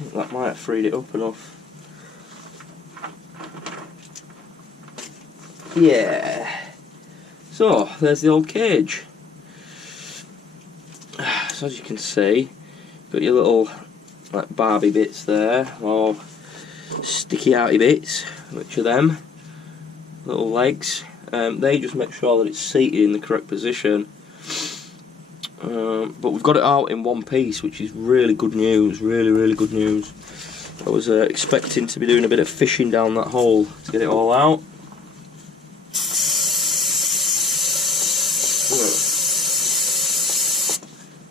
think that might have freed it up enough. Yeah, so there's the old cage. So as you can see, got your little like Barbie bits there, or sticky outy bits, which are them little legs. They just make sure that it's seated in the correct position. But we've got it out in one piece, which is really good news. Really good news. I was expecting to be doing a bit of fishing down that hole to get it all out.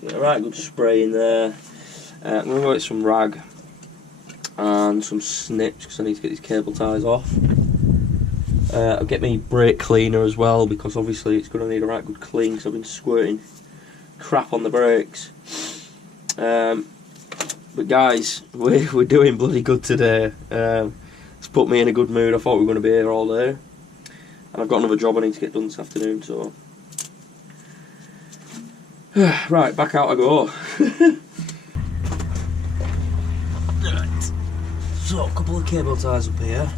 Get a right good spray in there. I'm going to go get some rag and some snips because I need to get these cable ties off. I'll get me brake cleaner as well because obviously it's going to need a right good clean because I've been squirting crap on the brakes. But guys, we're doing bloody good today. It's put me in a good mood. I thought we were going to be here all day. And I've got another job I need to get done this afternoon, so... Right, back out I go. Right. So, a couple of cable ties up here.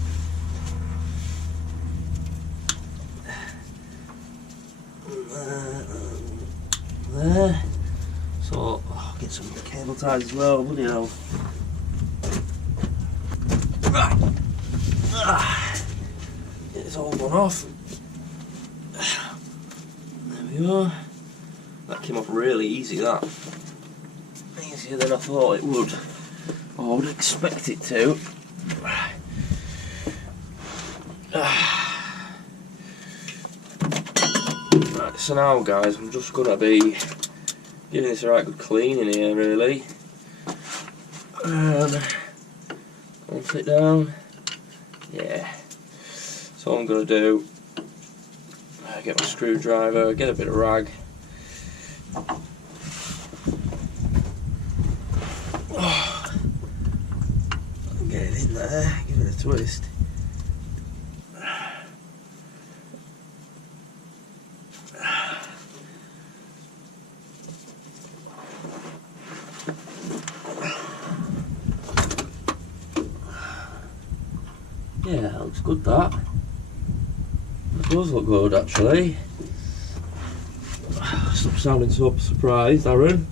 There. So, I'll get some cable ties as well, bloody hell. Right. Get this all one off. There we go. That came off really easy, that. Easier than I thought it would. Or I would expect it to. Right, so now guys, I'm just going to be giving this a right good clean in here, really. And I'll sit down. Yeah. So all I'm going to do, get my screwdriver, get a bit of rag. Oh, get it in there, give it a twist. Yeah, that looks good, that. It does look good, actually. Stop sounding so surprised, Aaron.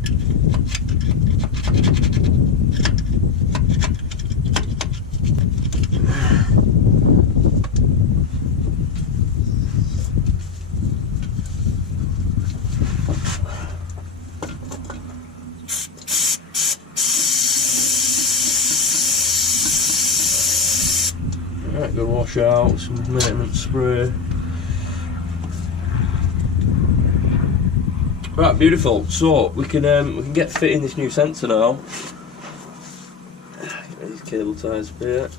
Right, gonna wash out some maintenance spray. Right, beautiful. So we can get fitting this new sensor now. Get these cable ties here.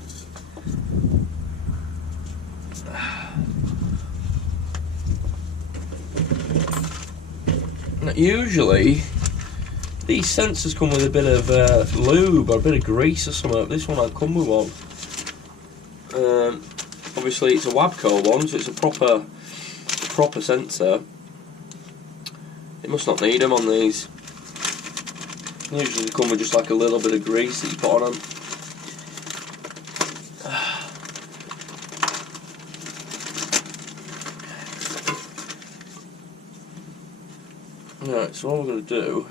Now, usually these sensors come with a bit of lube or a bit of grease or something. This one I'll come with one. Obviously it's a Wabco one, so it's a proper sensor. It must not need them on these. Usually they come with just like a little bit of grease that you put on them. Right, so what we're going to do,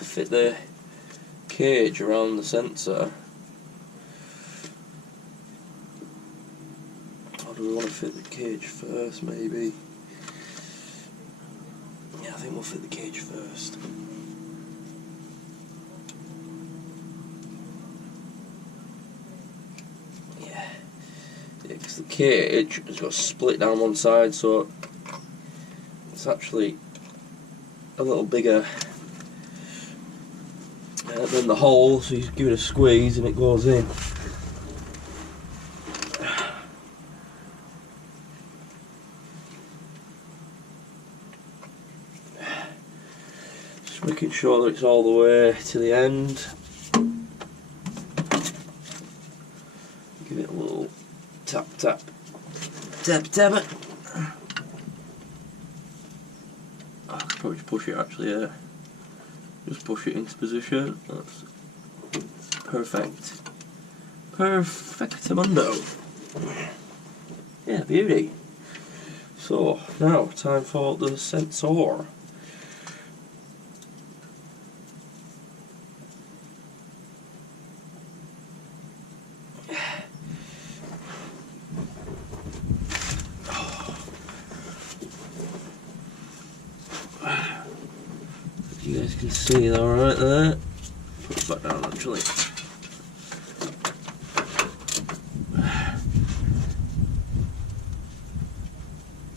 fit the cage around the sensor. Or do we want to fit the cage first, maybe? Yeah, I think we'll fit the cage first. Yeah, because the cage has got split down one side, so it's actually a little bigger than the hole, so you give it a squeeze and it goes in. Just making sure that it's all the way to the end. Give it a little tap tap. Tap tap it. I could probably just push it actually, yeah. Just push it into position. That's perfect. Perfectamundo. Yeah, beauty. So, now, time for the sensor. You guys can see that right there. Put it back down actually.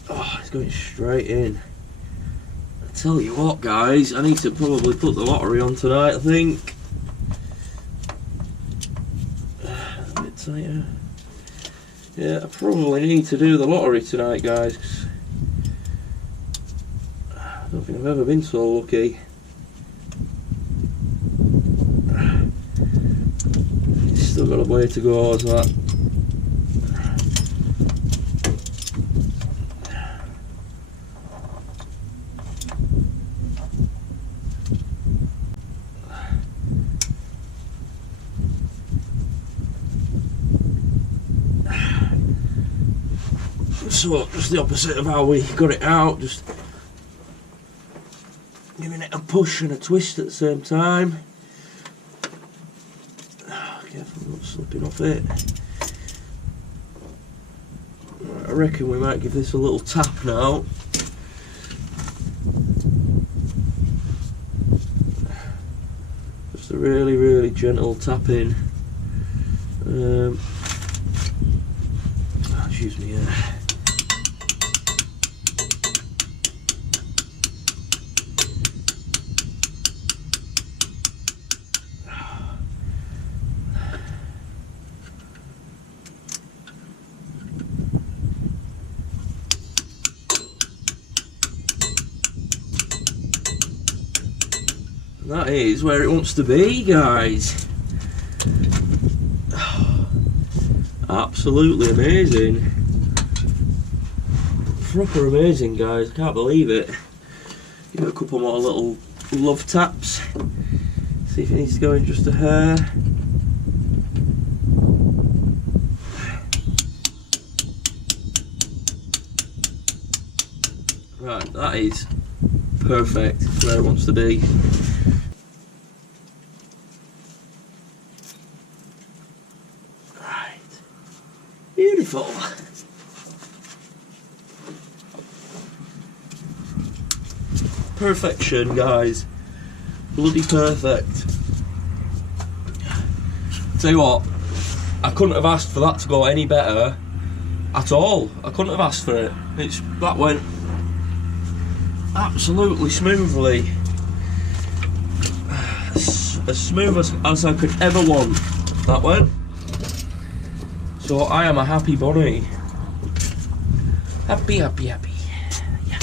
Oh, it's going straight in. I tell you what, guys, I need to probably put the lottery on tonight, I think. A bit tighter. Yeah, I probably need to do the lottery tonight, guys. I don't think I've ever been so lucky. Still got a way to go as that. So just the opposite of how we got it out, just giving it a push and a twist at the same time. Careful not slipping off it. Right, I reckon we might give this a little tap now. Just a really, really gentle tapping. Excuse me. That is where it wants to be, guys. Absolutely amazing. Proper amazing, guys. I can't believe it. Give it a couple more little love taps. See if it needs to go in just a hair. Right, that is perfect where it wants to be. Right, beautiful. Perfection, guys. Bloody perfect. Tell you what, I couldn't have asked for that to go any better at all. I couldn't have asked for it. That went absolutely smoothly. As smooth as I could ever want. That went. So I am a happy bunny. Happy, happy, happy. Yeah.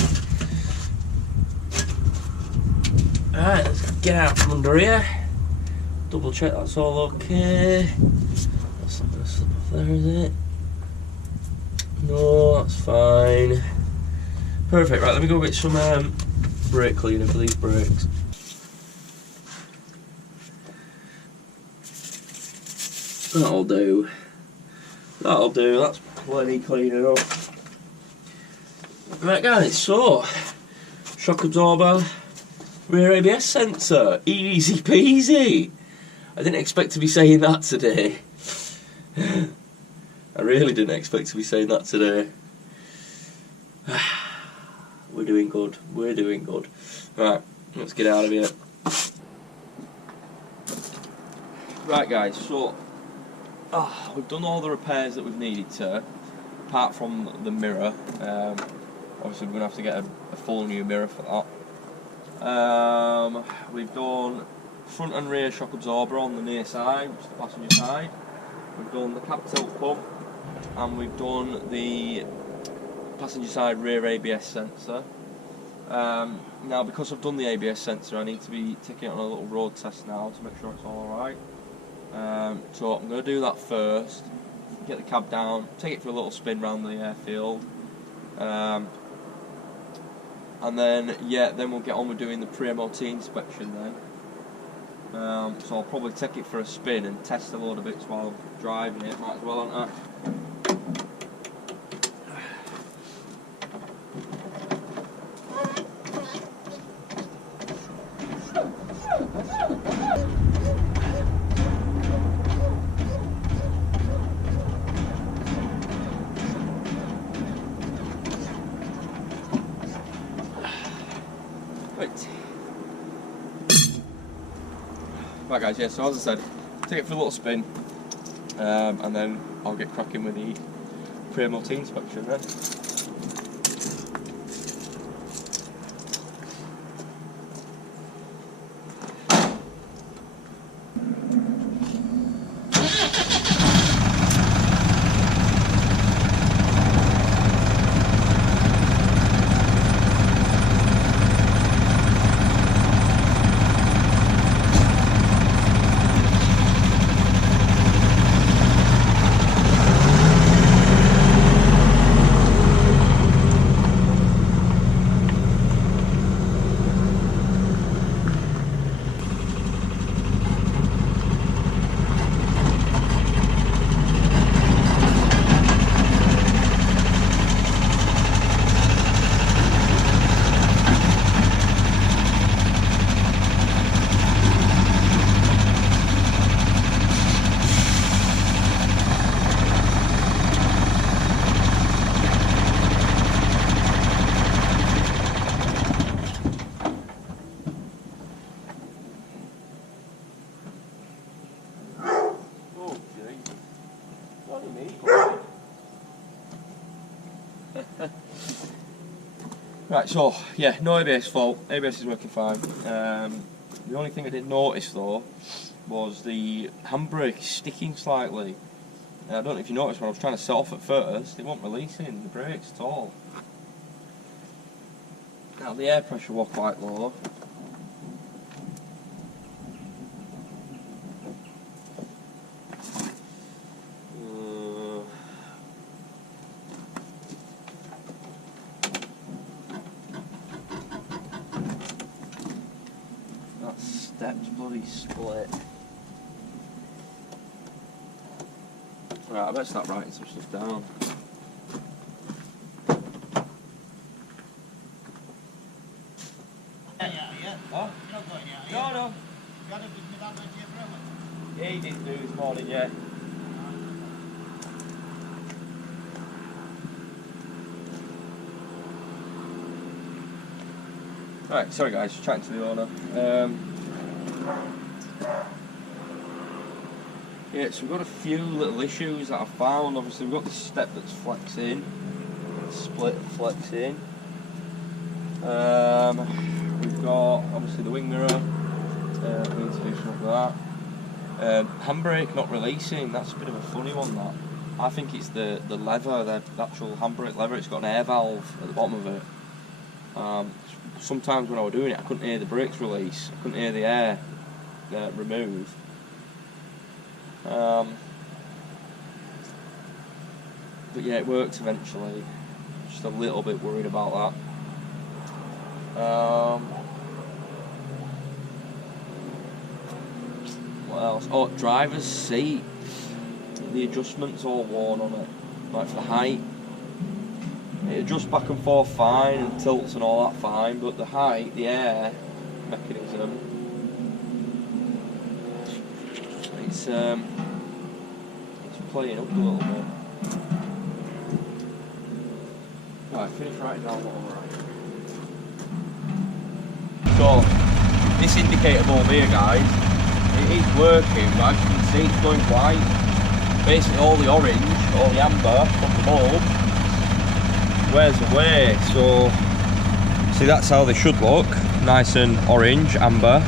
Alright, let's get out from under here. Double check that's all okay. That's not going to slip off there, is it? No, that's fine. Perfect, right, let me go get some brake cleaner for these brakes. That'll do. That'll do, that's plenty clean enough. Right guys, so, shock absorber, rear ABS sensor, easy peasy. I didn't expect to be saying that today. I really didn't expect to be saying that today. We're doing good, we're doing good. Right, let's get out of here. Right guys, so we've done all the repairs that we've needed to, apart from the mirror. Obviously we're going to have to get a full new mirror for that. We've done front and rear shock absorber on the near side, which is the passenger side. We've done the cab tilt pump, and we've done the passenger side rear ABS sensor. Now because I've done the ABS sensor, I need to be taking it on a little road test now to make sure it's all alright. So I'm going to do that first, get the cab down, take it for a little spin around the airfield, and then we'll get on with doing the pre-MOT inspection then. So I'll probably take it for a spin and test a load of bits while I'm driving it, might as well, aren't I? Right guys, yeah, so as I said, take it for a little spin, and then I'll get cracking with the pre-MOT inspection then. Right, so yeah, no ABS fault. ABS is working fine. The only thing I did notice though was the handbrake is sticking slightly. I don't know if you noticed when I was trying to set off at first, it wasn't releasing the brakes at all. Now the air pressure was quite low. Step's bloody split. Right, I better start writing some stuff down. Yeah. What? You're not going yet, No. You had to give me that much here forever. Yeah, he didn't do this morning, yeah. Right, sorry guys, just chatting to the owner. Yeah, so we've got a few little issues that I found. Obviously we've got this step that's flexing, split flexing. We've got obviously the wing mirror, we need to do something with that. Handbrake not releasing, that's a bit of a funny one that. I think it's the lever, the actual handbrake lever, it's got an air valve at the bottom of it. Sometimes when I was doing it I couldn't hear the brakes release, I couldn't hear the air remove. But yeah, it worked eventually. Just a little bit worried about that. What else? Oh, driver's seat. The adjustment's all worn on it, like for the height. It adjusts back and forth fine and tilts and all that fine, but the height, the air mechanism, it's playing up a little bit. Right, finish writing down what I'm writing. So, this indicator bulb here, guys, it is working, but as you can see, it's going white. Basically, all the orange, all the amber from the bulb wears away. So, see, that's how they should look, nice and orange, amber.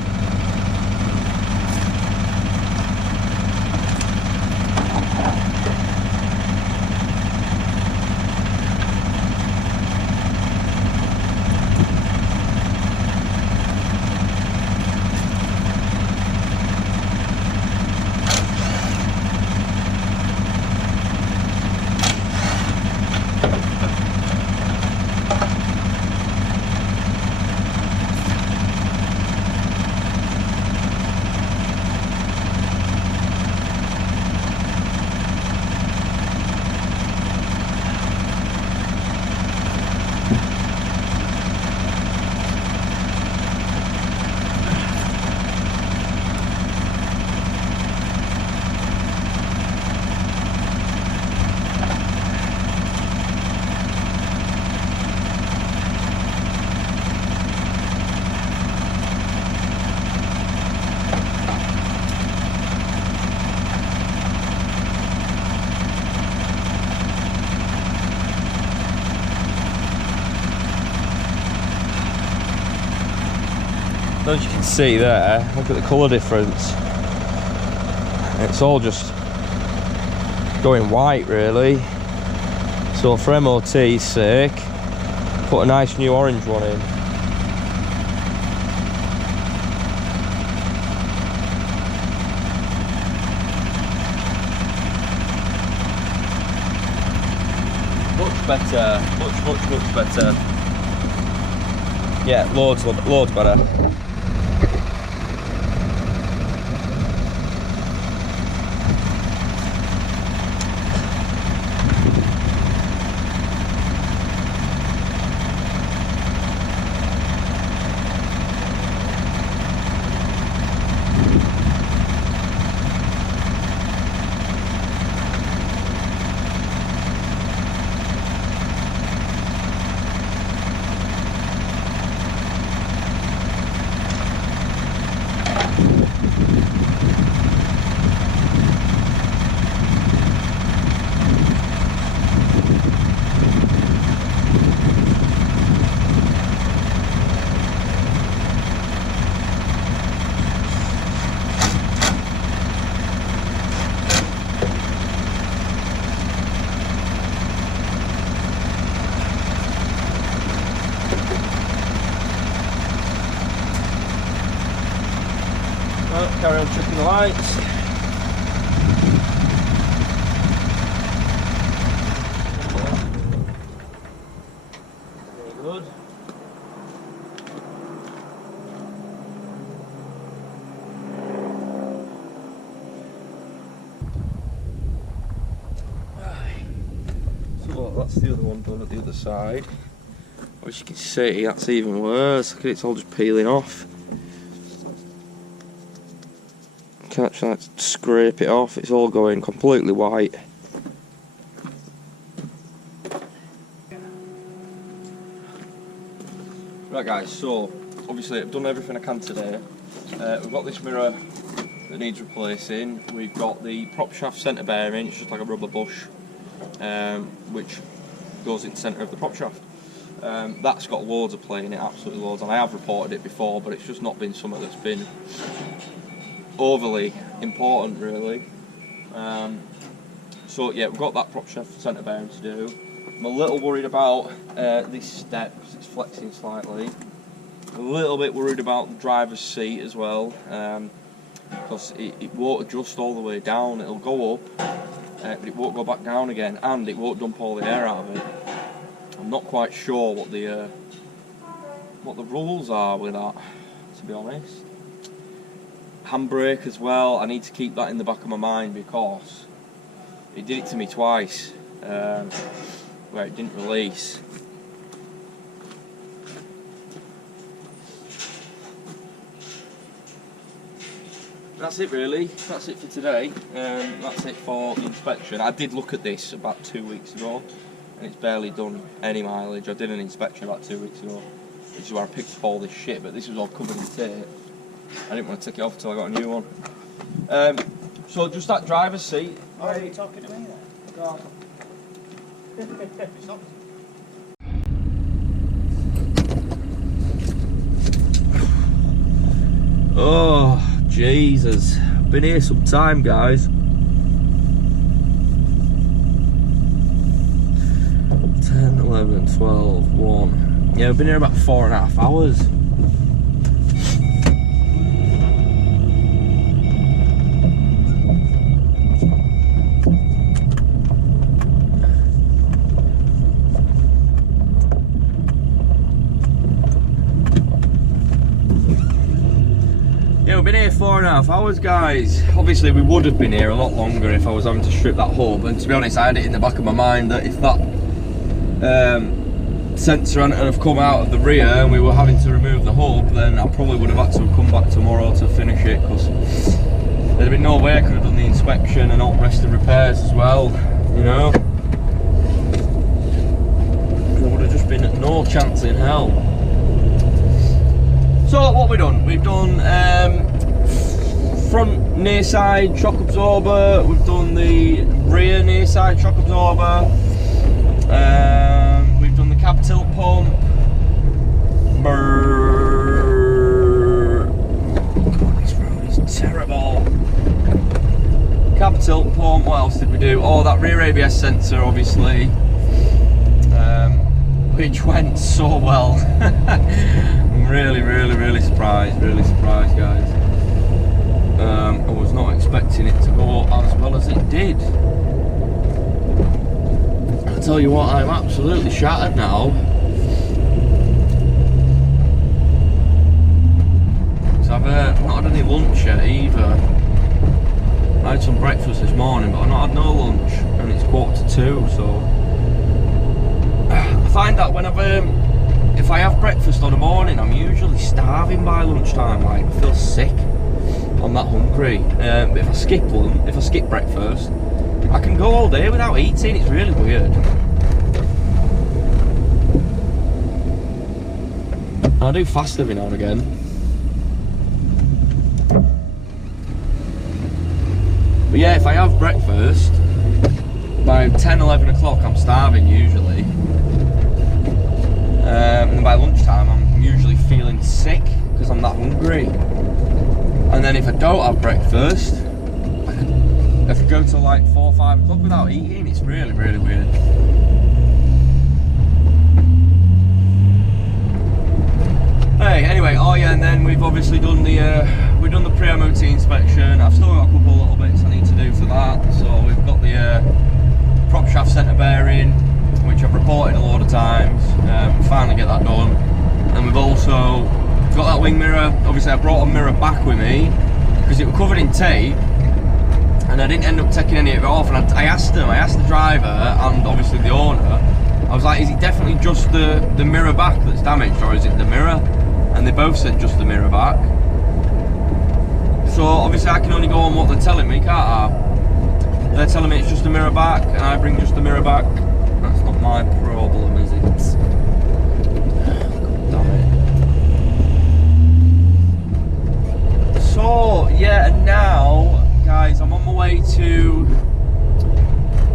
As you can see there, look at the colour difference. It's all just going white really. So for MOT's sake, put a nice new orange one in. Much better, much better. Yeah, loads better. Carry on checking the lights. Very good. but that's the other one done at the other side. As you can see, that's even worse. Look at it, it's all just peeling off. Can't actually like, scrape it off, it's all going completely white. Right guys, so obviously I've done everything I can today. We've got this mirror that needs replacing. We've got the prop shaft centre bearing, it's just like a rubber bush, which goes in the centre of the prop shaft. That's got loads of play in it, absolutely loads, and I have reported it before, but it's just not been something that's been overly important really. So yeah, we've got that prop shaft centre bearing to do. I'm a little worried about this step because it's flexing slightly. A little bit worried about the driver's seat as well, because it won't adjust all the way down. It'll go up, but it won't go back down again, and it won't dump all the air out of it. I'm not quite sure what the rules are with that, to be honest. Handbrake as well, I need to keep that in the back of my mind because it did it to me twice, where it didn't release. That's it really, that's it for today. That's it for the inspection. I did look at this about 2 weeks ago and it's barely done any mileage. I did an inspection about 2 weeks ago, which is where I picked up all this shit, but this was all covered in tape. I didn't want to take it off until I got a new one. So just that driver's seat. Oh, are you talking to me then? Oh, Jesus. Been here some time, guys. 10, 11, 12, 1. Yeah, I've been here about 4.5 hours. We've been here 4.5 hours, guys. Obviously we would have been here a lot longer if I was having to strip that hub, and to be honest I had it in the back of my mind that if that sensor hadn't have come out of the rear and we were having to remove the hub, then I probably would have had to have come back tomorrow to finish it, because there'd have been no way I could have done the inspection and all the rest of the repairs as well, you know. There would have just been no chance in hell. So what we've done? We've done front near side shock absorber, we've done the rear near side shock absorber, we've done the cab tilt pump. God, this road is terrible. Cab tilt pump, what else did we do? Oh, that rear ABS sensor obviously, which went so well. I'm really surprised guys. I was not expecting it to go as well as it did. I tell you what, I'm absolutely shattered now. So I've not had any lunch yet either. I had some breakfast this morning, but I've not had no lunch, and it's 1:45, so I find that when if I have breakfast on the morning, I'm usually starving by lunchtime. Like, I feel sick. I'm that hungry. But if I skip breakfast, I can go all day without eating. It's really weird. I do fast every now and again. But yeah, if I have breakfast, by 10, 11 o'clock I'm starving usually. And then by lunchtime I'm usually feeling sick because I'm that hungry. And then if I don't have breakfast, I could go till like 4 or 5 o'clock without eating. It's really weird. Hey, anyway, oh yeah, and then we've obviously done the pre-MOT inspection. I've still got a couple of little bits I need to do for that. So we've got the prop shaft centre bearing, which I've reported a load of times. We'll finally get that done. And we've also got that wing mirror. Obviously I brought a mirror back with me because it was covered in tape and I didn't end up taking any of it off, and I asked the driver and obviously the owner was like, is it definitely just the mirror back that's damaged, or is it the mirror? And they both said just the mirror back. So obviously I can only go on what they're telling me, can't I? They're telling me it's just the mirror back, and I bring just the mirror back. That's not my problem, is it? God damn it. So yeah, and now, guys, I'm on my way to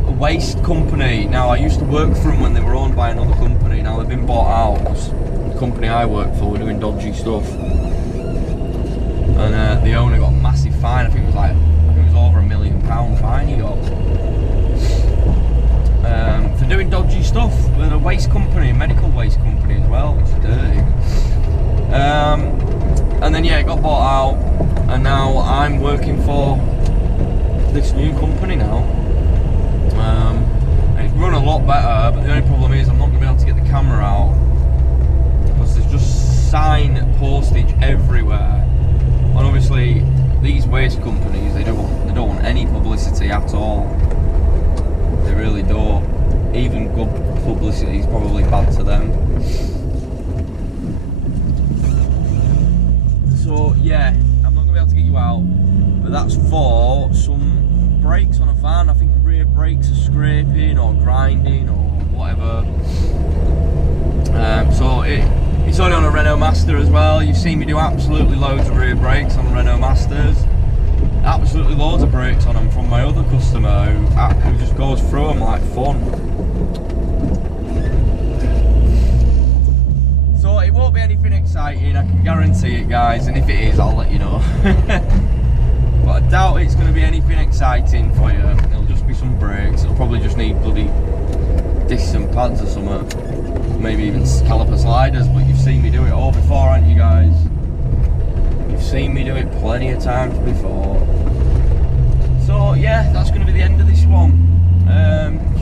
a waste company. Now, I used to work for them when they were owned by another company. Now they've been bought out because the company I work for were doing dodgy stuff. And the owner got a massive fine. I think it was over £1 million fine he got for doing dodgy stuff with a waste company, a medical waste company as well, which is dirty. And then yeah, it got bought out, and now I'm working for this new company now. And it's run a lot better, but the only problem is I'm not going to be able to get the camera out because there's just sign postage everywhere. And obviously these waste companies, they don't want any publicity at all. They really don't. Even good publicity is probably bad to them. So yeah, I'm not going to be able to get you out, but that's for some brakes on a van. I think the rear brakes are scraping or grinding or whatever. So it's only on a Renault Master as well. You've seen me do absolutely loads of rear brakes on Renault Masters. Absolutely loads of brakes on them from my other customer who just goes through them like fun. So it won't be anything exciting, I can guarantee it, guys, and if it is, I'll let you know. But I doubt it's going to be anything exciting for you. It'll just be some brakes. It'll probably just need bloody discs and pads or something. Maybe even caliper sliders, but you've seen me do it all before, haven't you guys? You've seen me do it plenty of times before. So yeah, that's going to be the end of this one.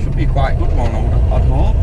Should be quite a good one, I'd hope.